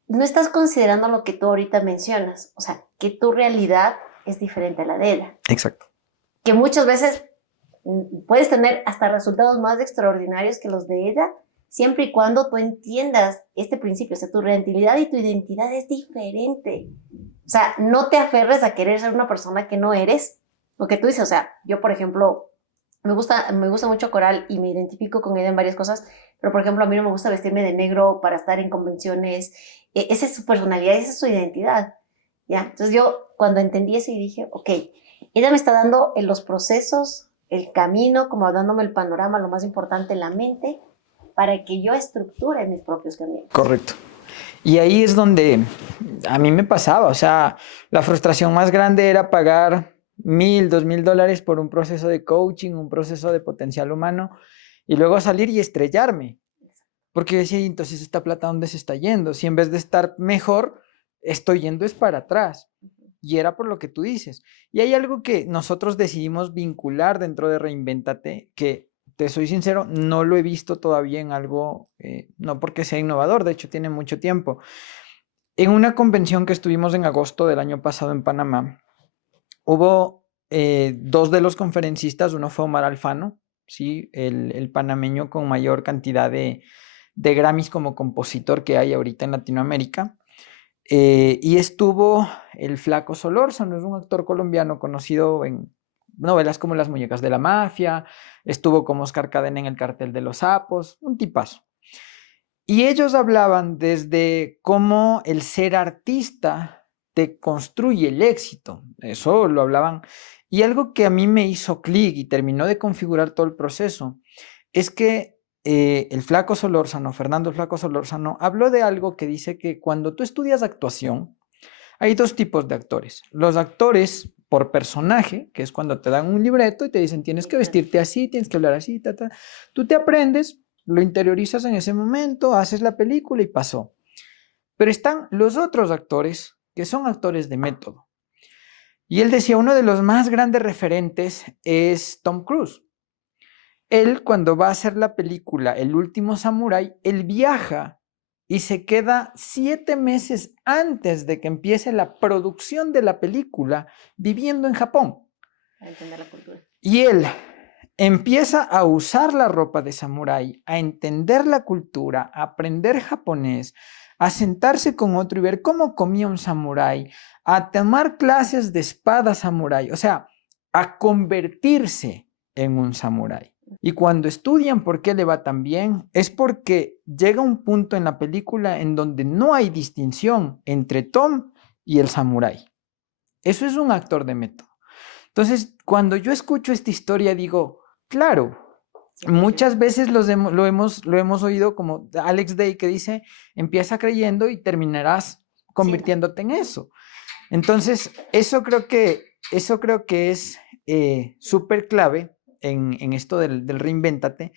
no estás considerando lo que tú ahorita mencionas, o sea, que tu realidad es diferente a la de ella. Exacto. Que muchas veces puedes tener hasta resultados más extraordinarios que los de ella, siempre y cuando tú entiendas este principio, o sea, tu realidad y tu identidad es diferente. O sea, no te aferres a querer ser una persona que no eres. Lo que tú dices, o sea, yo, por ejemplo, me gusta mucho Coral y me identifico con ella en varias cosas, pero, por ejemplo, a mí no me gusta vestirme de negro para estar en convenciones. Esa es su personalidad, esa es su identidad, ¿ya? Entonces yo, cuando entendí eso y dije, ok, ella me está dando en los procesos, el camino, como dándome el panorama, lo más importante, la mente, para que yo estructure mis propios caminos. Correcto. Y ahí es donde a mí me pasaba, o sea, la frustración más grande era pagar $1,000, $2,000 por un proceso de coaching, un proceso de potencial humano, y luego salir y estrellarme. Porque decía, entonces esta plata, ¿dónde se está yendo? Si en vez de estar mejor, estoy yendo es para atrás. Y era por lo que tú dices. Y hay algo que nosotros decidimos vincular dentro de Reinvéntate, que te soy sincero, no lo he visto todavía en algo, no porque sea innovador, de hecho tiene mucho tiempo. En una convención que estuvimos en agosto del año pasado en Panamá, hubo dos de los conferencistas, uno fue Omar Alfano, ¿sí? el panameño con mayor cantidad de Grammys como compositor que hay ahorita en Latinoamérica. Y estuvo el Flaco Solórzano, es un actor colombiano conocido en novelas como Las muñecas de la mafia, estuvo como Oscar Cadena en El cartel de los sapos, un tipazo. Y ellos hablaban desde cómo el ser artista te construye el éxito, eso lo hablaban. Y algo que a mí me hizo clic y terminó de configurar todo el proceso, es que el Flaco Solórzano, Fernando el Flaco Solórzano, habló de algo que dice que cuando tú estudias actuación, hay dos tipos de actores. Los actores por personaje, que es cuando te dan un libreto y te dicen tienes que vestirte así, tienes que hablar así, ta, ta. Tú te aprendes, lo interiorizas en ese momento, haces la película y pasó. Pero están los otros actores, que son actores de método. Y él decía, uno de los más grandes referentes es Tom Cruise. Él, cuando va a hacer la película El último samurái, él viaja y se queda 7 meses antes de que empiece la producción de la película viviendo en Japón. Para entender la cultura. Y él empieza a usar la ropa de samurái, a entender la cultura, a aprender japonés, a sentarse con otro y ver cómo comía un samurái, a tomar clases de espada samurái, o sea, a convertirse en un samurái. Y cuando estudian por qué le va tan bien, es porque llega un punto en la película en donde no hay distinción entre Tom y el samurái. Eso es un actor de método. Entonces, cuando yo escucho esta historia, digo, claro, muchas veces lo hemos oído como Alex Day que dice, empieza creyendo y terminarás convirtiéndote en eso. Entonces, eso creo que es súper clave en esto del reinvéntate,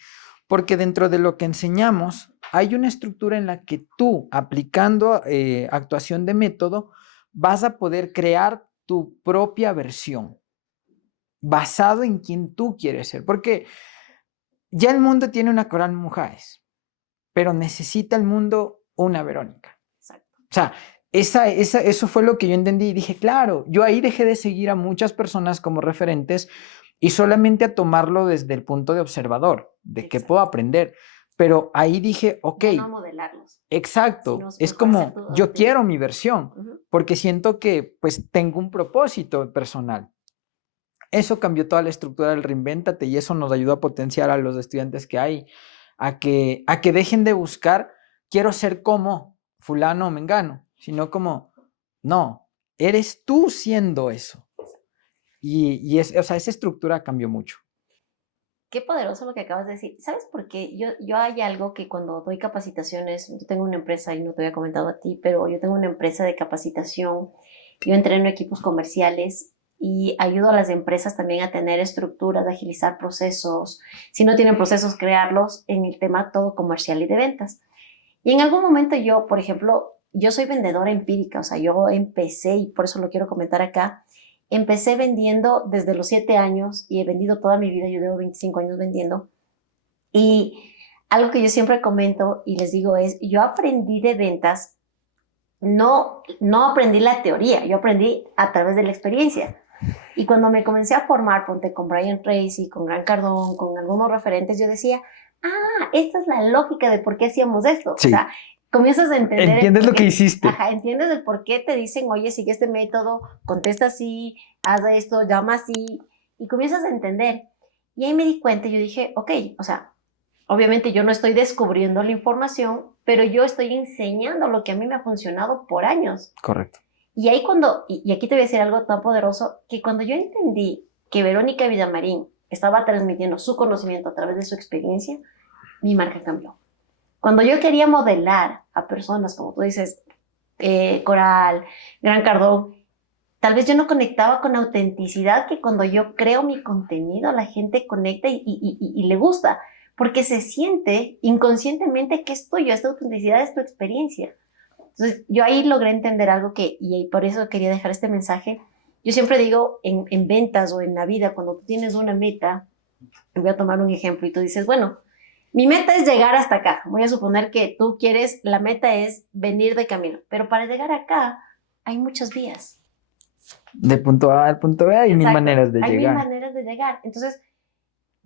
porque dentro de lo que enseñamos hay una estructura en la que tú, aplicando actuación de método, vas a poder crear tu propia versión basado en quien tú quieres ser, porque ya el mundo tiene una Coral Mujáez, pero necesita el mundo una Verónica. Exacto. O sea, eso fue lo que yo entendí y dije, claro, yo ahí dejé de seguir a muchas personas como referentes y solamente a tomarlo desde el punto de observador, de qué puedo aprender. Pero ahí dije, ok, no modelarlos. Exacto, es como yo quiero mi versión, porque siento que pues tengo un propósito personal. Eso cambió toda la estructura del Reinvéntate y eso nos ayudó a potenciar a los estudiantes que hay, a que dejen de buscar, quiero ser como fulano o mengano, sino como, no, eres tú siendo eso. Y o sea, esa estructura cambió mucho. Qué poderoso lo que acabas de decir. ¿Sabes por qué? Yo hay algo que cuando doy capacitaciones, yo tengo una empresa y no te había comentado a ti, pero yo tengo una empresa de capacitación, yo entreno equipos comerciales y ayudo a las empresas también a tener estructuras, a agilizar procesos, si no tienen procesos, crearlos en el tema todo comercial y de ventas. Y en algún momento yo, por ejemplo, yo soy vendedora empírica, o sea, yo empecé, y por eso lo quiero comentar acá, empecé vendiendo desde los 7 años y he vendido toda mi vida, yo llevo 25 años vendiendo. Y algo que yo siempre comento y les digo es, yo aprendí de ventas, no aprendí la teoría, yo aprendí a través de la experiencia. Y cuando me comencé a formar, ponte con Brian Tracy, con Gran Cardón, con algunos referentes, yo decía, esta es la lógica de por qué hacíamos esto. Sí. O sea, comienzas a entender. Entiendes lo que hiciste. Ajá, entiendes el por qué te dicen, oye, sigue este método, contesta así, haz esto, llama así, y comienzas a entender. Y ahí me di cuenta y yo dije, ok, o sea, obviamente yo no estoy descubriendo la información, pero yo estoy enseñando lo que a mí me ha funcionado por años. Correcto. Y ahí y aquí te voy a decir algo tan poderoso, que cuando yo entendí que Verónica Villamarín estaba transmitiendo su conocimiento a través de su experiencia, mi marca cambió. Cuando yo quería modelar a personas, como tú dices, Coral, Gran Cardón, tal vez yo no conectaba con autenticidad, que cuando yo creo mi contenido la gente conecta y le gusta, porque se siente inconscientemente que es tuyo, esta autenticidad es tu experiencia. Entonces yo ahí logré entender algo y por eso quería dejar este mensaje. Yo siempre digo en ventas o en la vida, cuando tú tienes una meta, voy a tomar un ejemplo y tú dices, bueno, mi meta es llegar hasta acá. Voy a suponer que tú quieres, la meta es venir de camino, pero para llegar acá hay muchas vías. De punto A al punto B hay mil maneras de llegar. Hay mil maneras de llegar. Entonces,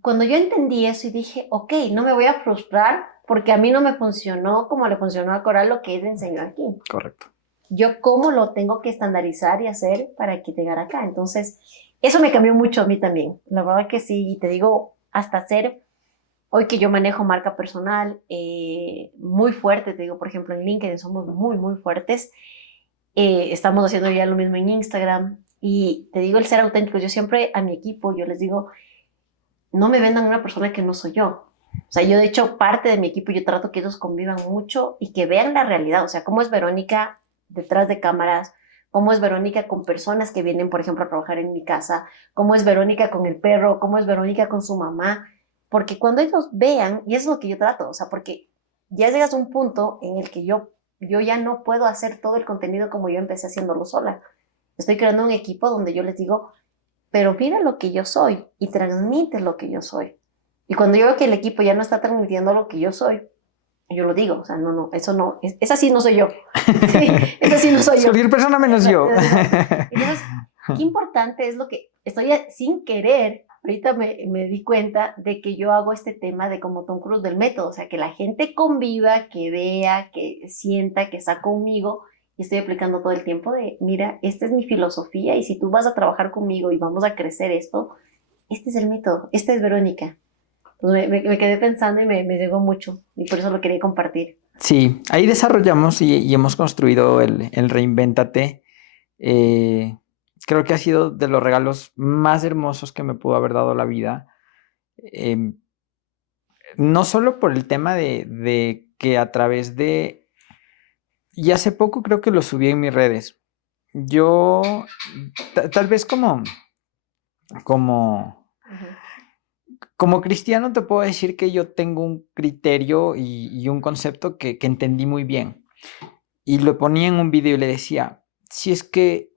cuando yo entendí eso y dije, ok, no me voy a frustrar porque a mí no me funcionó como le funcionó a Coral lo que él enseñó aquí. Correcto. Yo cómo lo tengo que estandarizar y hacer para que llegar acá. Entonces, eso me cambió mucho a mí también. La verdad que sí, y te digo, hasta ser, hoy que yo manejo marca personal, muy fuerte, te digo, por ejemplo, en LinkedIn somos muy, muy fuertes. Estamos haciendo ya lo mismo en Instagram. Y te digo, el ser auténtico, yo siempre a mi equipo, yo les digo, no me vendan una persona que no soy yo. O sea, yo de hecho parte de mi equipo, yo trato que ellos convivan mucho y que vean la realidad. O sea, cómo es Verónica detrás de cámaras, cómo es Verónica con personas que vienen, por ejemplo, a trabajar en mi casa, cómo es Verónica con el perro, cómo es Verónica con su mamá. Porque cuando ellos vean, y eso es lo que yo trato, o sea, porque ya llegas a un punto en el que yo ya no puedo hacer todo el contenido como yo empecé haciéndolo sola. Estoy creando un equipo donde yo les digo, pero mira lo que yo soy y transmite lo que yo soy. Y cuando yo veo que el equipo ya no está transmitiendo lo que yo soy, yo lo digo, o sea, no, eso no, esa sí no soy yo. Sí, esa sí no soy yo. Cualquier persona menos yo. Entonces, qué importante es lo que estoy sin querer, ahorita me di cuenta de que yo hago este tema de como Tom Cruise del método, o sea, que la gente conviva, que vea, que sienta, que está conmigo. Y estoy aplicando todo el tiempo de, mira, esta es mi filosofía y si tú vas a trabajar conmigo y vamos a crecer esto, este es el método, esta es Verónica. Entonces me quedé pensando y me llegó mucho y por eso lo quería compartir. Sí, ahí desarrollamos y hemos construido el Reinvéntate. Eh, Creo que ha sido de los regalos más hermosos que me pudo haber dado la vida. Em, no solo por el tema de que a través de... Y hace poco creo que lo subí en mis redes. Yo, tal vez como, Ujú, como cristiano te puedo decir que yo tengo un criterio y un concepto que entendí muy bien. Y lo ponía en un video y le decía, si es que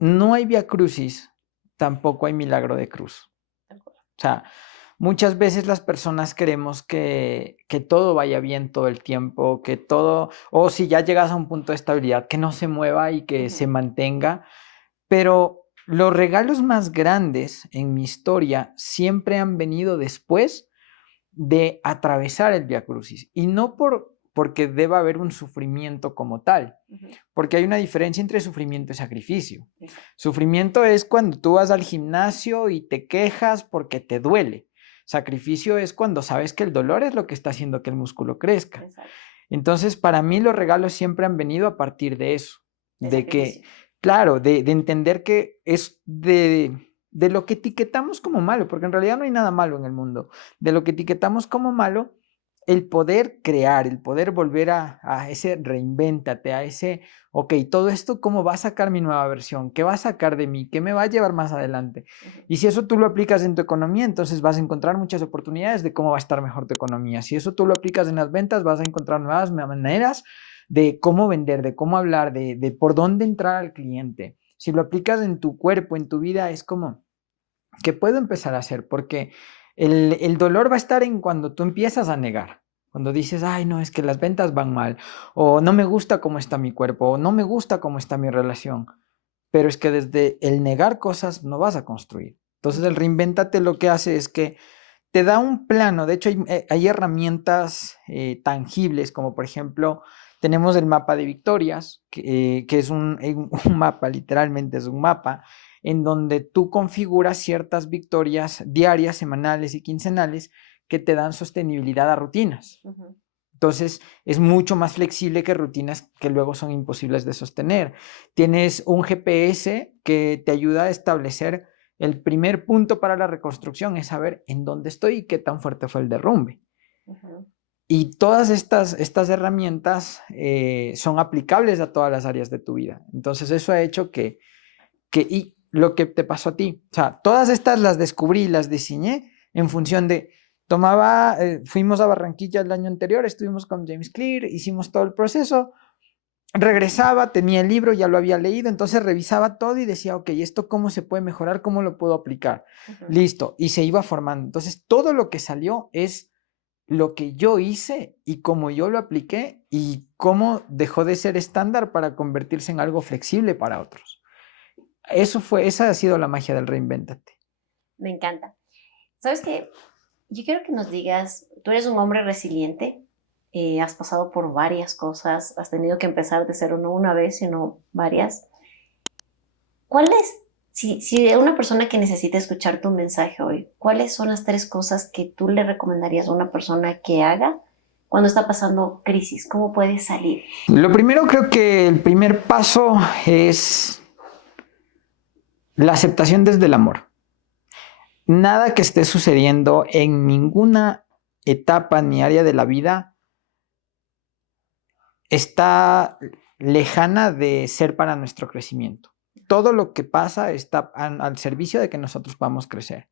no hay vía crucis, tampoco hay milagro de cruz. tal cual. O sea, muchas veces las personas queremos que todo vaya bien todo el tiempo, que todo, o si ya llegas a un punto de estabilidad, que no se mueva y que se Ujú, mantenga. Pero los regalos más grandes en mi historia siempre han venido después de atravesar el Vía Crucis. Y no porque deba haber un sufrimiento como tal, ujú, porque hay una diferencia entre sufrimiento y sacrificio. exacto, Sufrimiento es cuando tú vas al gimnasio y te quejas porque te duele. Sacrificio es cuando sabes que el dolor es lo que está haciendo que el músculo crezca. exacto. Entonces, para mí los regalos siempre han venido a partir de eso, De de que, sacrificio. claro, de entender que es de lo que etiquetamos como malo, porque en realidad no hay nada malo en el mundo, de lo que etiquetamos como malo, el poder crear, el poder volver a ese reinvéntate, a ese, ok, todo esto, ¿cómo va a sacar mi nueva versión? ¿Qué va a sacar de mí? ¿Qué me va a llevar más adelante? Ujú, Y si eso tú lo aplicas en tu economía, entonces vas a encontrar muchas oportunidades de cómo va a estar mejor tu economía. Si eso tú lo aplicas en las ventas, vas a encontrar nuevas maneras de cómo vender, de cómo hablar, de por dónde entrar al cliente. Si lo aplicas en tu cuerpo, en tu vida, es como, ¿qué puedo empezar a hacer? Porque el dolor va a estar en cuando tú empiezas a negar. Cuando dices, ay, no, es que las ventas van mal, o no me gusta cómo está mi cuerpo, o no me gusta cómo está mi relación. Pero es que desde el negar cosas no vas a construir. Entonces el ujú, reinvéntate lo que hace es que te da un plano. De hecho, hay herramientas tangibles, como por ejemplo, tenemos el mapa de victorias, que es un mapa, literalmente es un mapa, en donde tú configuras ciertas victorias diarias, semanales y quincenales que te dan sostenibilidad a rutinas. ujú. Entonces, es mucho más flexible que rutinas que luego son imposibles de sostener. Tienes un GPS que te ayuda a establecer el primer punto para la reconstrucción, es saber en dónde estoy y qué tan fuerte fue el derrumbe. Ujú, Y todas estas herramientas son aplicables a todas las áreas de tu vida. Entonces, eso ha hecho y lo que te pasó a ti, o sea, todas estas las descubrí, las diseñé en función de, fuimos a Barranquilla el año anterior, estuvimos con James Clear, hicimos todo el proceso, regresaba, tenía el libro, ya lo había leído, entonces revisaba todo y decía, ok, ¿esto cómo se puede mejorar? ¿Cómo lo puedo aplicar? ujú. Listo, y se iba formando. Entonces, todo lo que salió es lo que yo hice y cómo yo lo apliqué y cómo dejó de ser estándar para convertirse en algo flexible para otros. Esa ha sido la magia del reinvéntate. Me encanta. ¿Sabes qué? Yo quiero que nos digas, tú eres un hombre resiliente, has pasado por varias cosas, has tenido que empezar de cero no una vez, sino varias. ¿Cuáles, si una persona que necesita escuchar tu mensaje hoy, cuáles son las tres cosas que tú le recomendarías a una persona que haga cuando está pasando crisis? ¿Cómo puede salir? Lo primero, creo que el primer paso es la aceptación desde el amor. Nada que esté sucediendo en ninguna etapa ni área de la vida está lejana de ser para nuestro crecimiento. Todo lo que pasa está al servicio de que nosotros podamos crecer.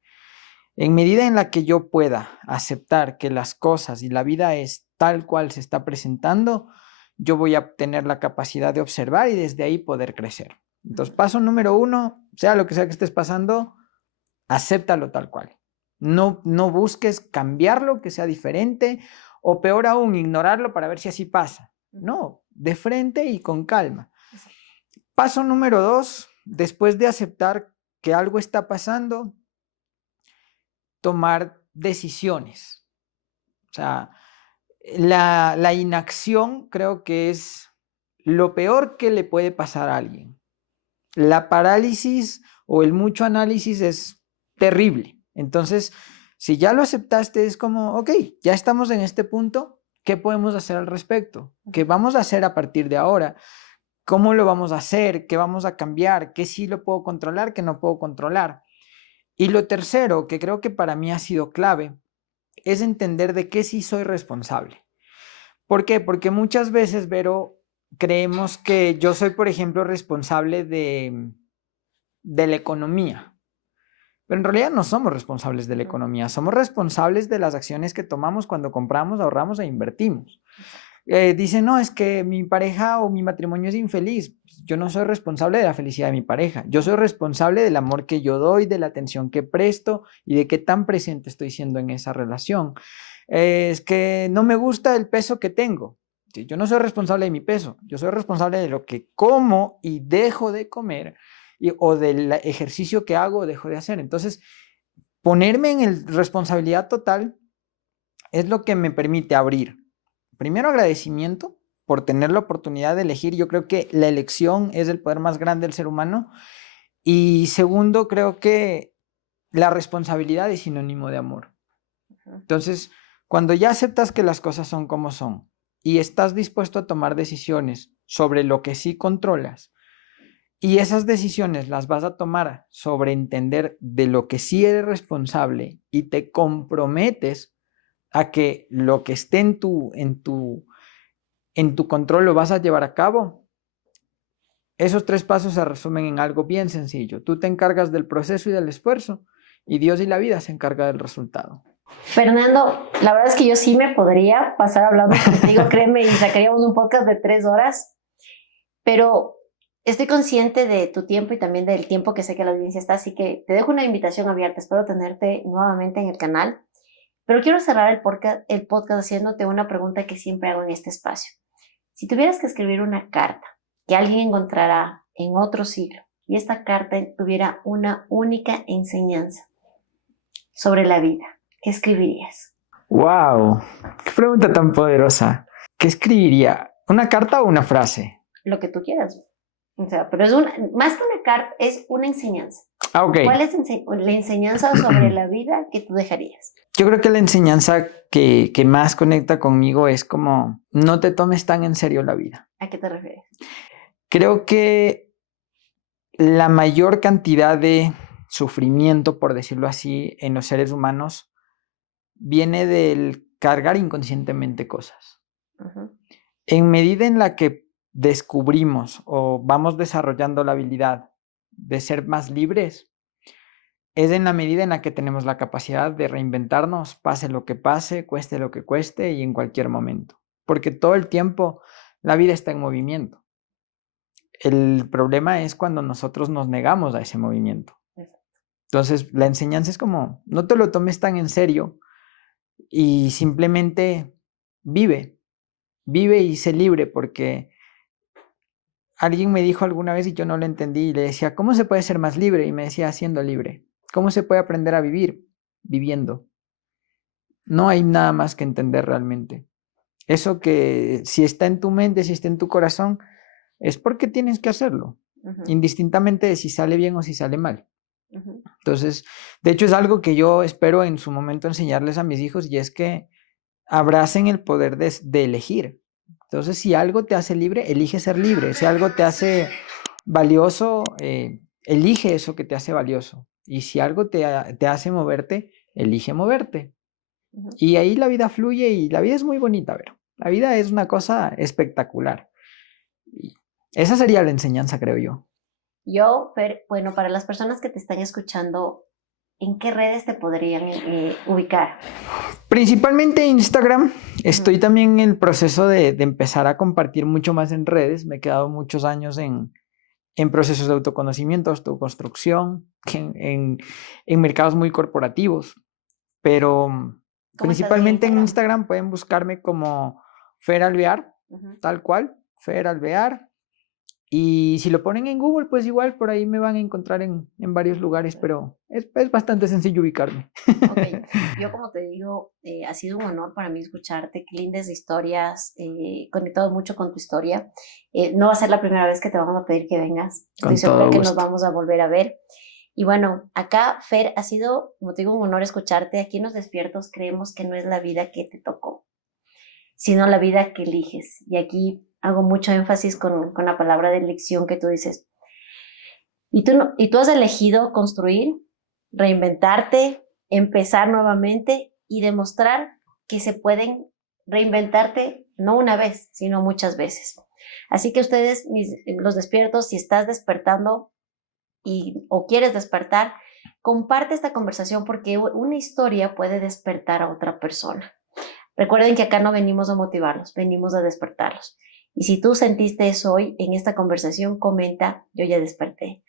En medida en la que yo pueda aceptar que las cosas y la vida es tal cual se está presentando, yo voy a tener la capacidad de observar y desde ahí poder crecer. Entonces, paso número uno, sea lo que sea que estés pasando, acéptalo tal cual. No busques cambiarlo, que sea diferente, o peor aún, ignorarlo para ver si así pasa. No, de frente y con calma. Paso número dos, después de aceptar que algo está pasando, tomar decisiones. O sea, la inacción creo que es lo peor que le puede pasar a alguien. La parálisis o el mucho análisis es terrible. Entonces, Si ya lo aceptaste, es como, ok, ya estamos en este punto, ¿qué podemos hacer al respecto? ¿Qué vamos a hacer a partir de ahora? ¿Cómo lo vamos a hacer? ¿Qué vamos a cambiar? ¿Qué sí lo puedo controlar? ¿Qué no puedo controlar? Y lo tercero, que creo que para mí ha sido clave, es entender de qué sí soy responsable. ¿Por qué? Porque muchas veces, Vero, creemos que yo soy, por ejemplo, responsable de la economía. Pero en realidad no somos responsables de la economía, somos responsables de las acciones que tomamos cuando compramos, ahorramos e invertimos. Dicen, no, es que mi pareja o mi matrimonio es infeliz. Yo no soy responsable de la felicidad de mi pareja. Yo soy responsable del amor que yo doy, de la atención que presto y de qué tan presente estoy siendo en esa relación. Es que no me gusta el peso que tengo. Sí, yo no soy responsable de mi peso. Yo soy responsable de lo que como y dejo de comer o del ejercicio que hago o dejo de hacer. Entonces, ponerme en responsabilidad total es lo que me permite abrir. Primero, agradecimiento por tener la oportunidad de elegir. Yo creo que la elección es el poder más grande del ser humano. Y segundo, creo que la responsabilidad es sinónimo de amor. Entonces, cuando ya aceptas que las cosas son como son y estás dispuesto a tomar decisiones sobre lo que sí controlas, y esas decisiones las vas a tomar sobre entender de lo que sí eres responsable y te comprometes a que lo que esté en tu control lo vas a llevar a cabo. Esos 3 pasos se resumen en algo bien sencillo. Tú te encargas del proceso y del esfuerzo y Dios y la vida se encarga del resultado. Fernando, la verdad es que yo sí me podría pasar hablando contigo, créeme, y sacaríamos un podcast de 3 horas, pero estoy consciente de tu tiempo y también del tiempo que sé que la audiencia está, así que te dejo una invitación abierta. Espero tenerte nuevamente en el canal, pero quiero cerrar el podcast haciéndote una pregunta que siempre hago en este espacio. Si tuvieras que escribir una carta que alguien encontrará en otro siglo y esta carta tuviera una única enseñanza sobre la vida, ¿qué escribirías? ¡Wow! ¡Qué pregunta tan poderosa! ¿Qué escribiría? ¿Una carta o una frase? Lo que tú quieras. O sea, pero más que una carta, es una enseñanza. Ah, ok. ¿Cuál es la enseñanza sobre la vida que tú dejarías? Yo creo que la enseñanza que más conecta conmigo es como no te tomes tan en serio la vida. ¿A qué te refieres? Creo que la mayor cantidad de sufrimiento, por decirlo así, en los seres humanos viene del cargar inconscientemente cosas. Uh-huh. En medida en la que descubrimos o vamos desarrollando la habilidad de ser más libres, es en la medida en la que tenemos la capacidad de reinventarnos, pase lo que pase, cueste lo que cueste y en cualquier momento. Porque todo el tiempo la vida está en movimiento. El problema es cuando nosotros nos negamos a ese movimiento. Entonces, la enseñanza es como, no te lo tomes tan en serio y simplemente vive y sé libre, porque alguien me dijo alguna vez y yo no lo entendí y le decía, ¿cómo se puede ser más libre? Y me decía, siendo libre. ¿Cómo se puede aprender a vivir? Viviendo. No hay nada más que entender realmente. Eso que si está en tu mente, si está en tu corazón, es porque tienes que hacerlo, indistintamente de si sale bien o si sale mal. Entonces, de hecho es algo que yo espero en su momento enseñarles a mis hijos y es que abracen el poder de elegir. Entonces, si algo te hace libre, elige ser libre. Si algo te hace valioso, elige eso que te hace valioso. Y si algo te hace moverte, elige moverte. Y ahí la vida fluye y la vida es muy bonita, Vero. La vida es una cosa espectacular. Y esa sería la enseñanza, creo yo. Bueno, para las personas que te están escuchando, ¿en qué redes te podrían ubicar? Principalmente Instagram. Estoy también en el proceso de empezar a compartir mucho más en redes. Me he quedado muchos años en procesos de autoconocimiento, autoconstrucción, en mercados muy corporativos. Pero principalmente en Instagram pueden buscarme como Fer Alvear, tal cual, Fer Alvear. Y si lo ponen en Google, pues igual por ahí me van a encontrar en varios lugares, pero es bastante sencillo ubicarme. Okay. Yo, como te digo, ha sido un honor para mí escucharte, qué lindas historias, conectado mucho con tu historia. No va a ser la primera vez que te vamos a pedir que vengas, estoy segura que nos vamos a volver a ver. Y bueno, acá, Fer, ha sido, como te digo, un honor escucharte. Aquí en Los Despiertos creemos que no es la vida que te tocó, sino la vida que eliges. Y aquí hago mucho énfasis con la palabra de elección que tú dices. Y tú, y tú has elegido construir, reinventarte, empezar nuevamente y demostrar que se pueden reinventarte no una vez, sino muchas veces. Así que ustedes, los despiertos, si estás despertando o quieres despertar, comparte esta conversación porque una historia puede despertar a otra persona. Recuerden que acá no venimos a motivarlos, venimos a despertarlos. Y si tú sentiste eso hoy en esta conversación, comenta, yo ya desperté.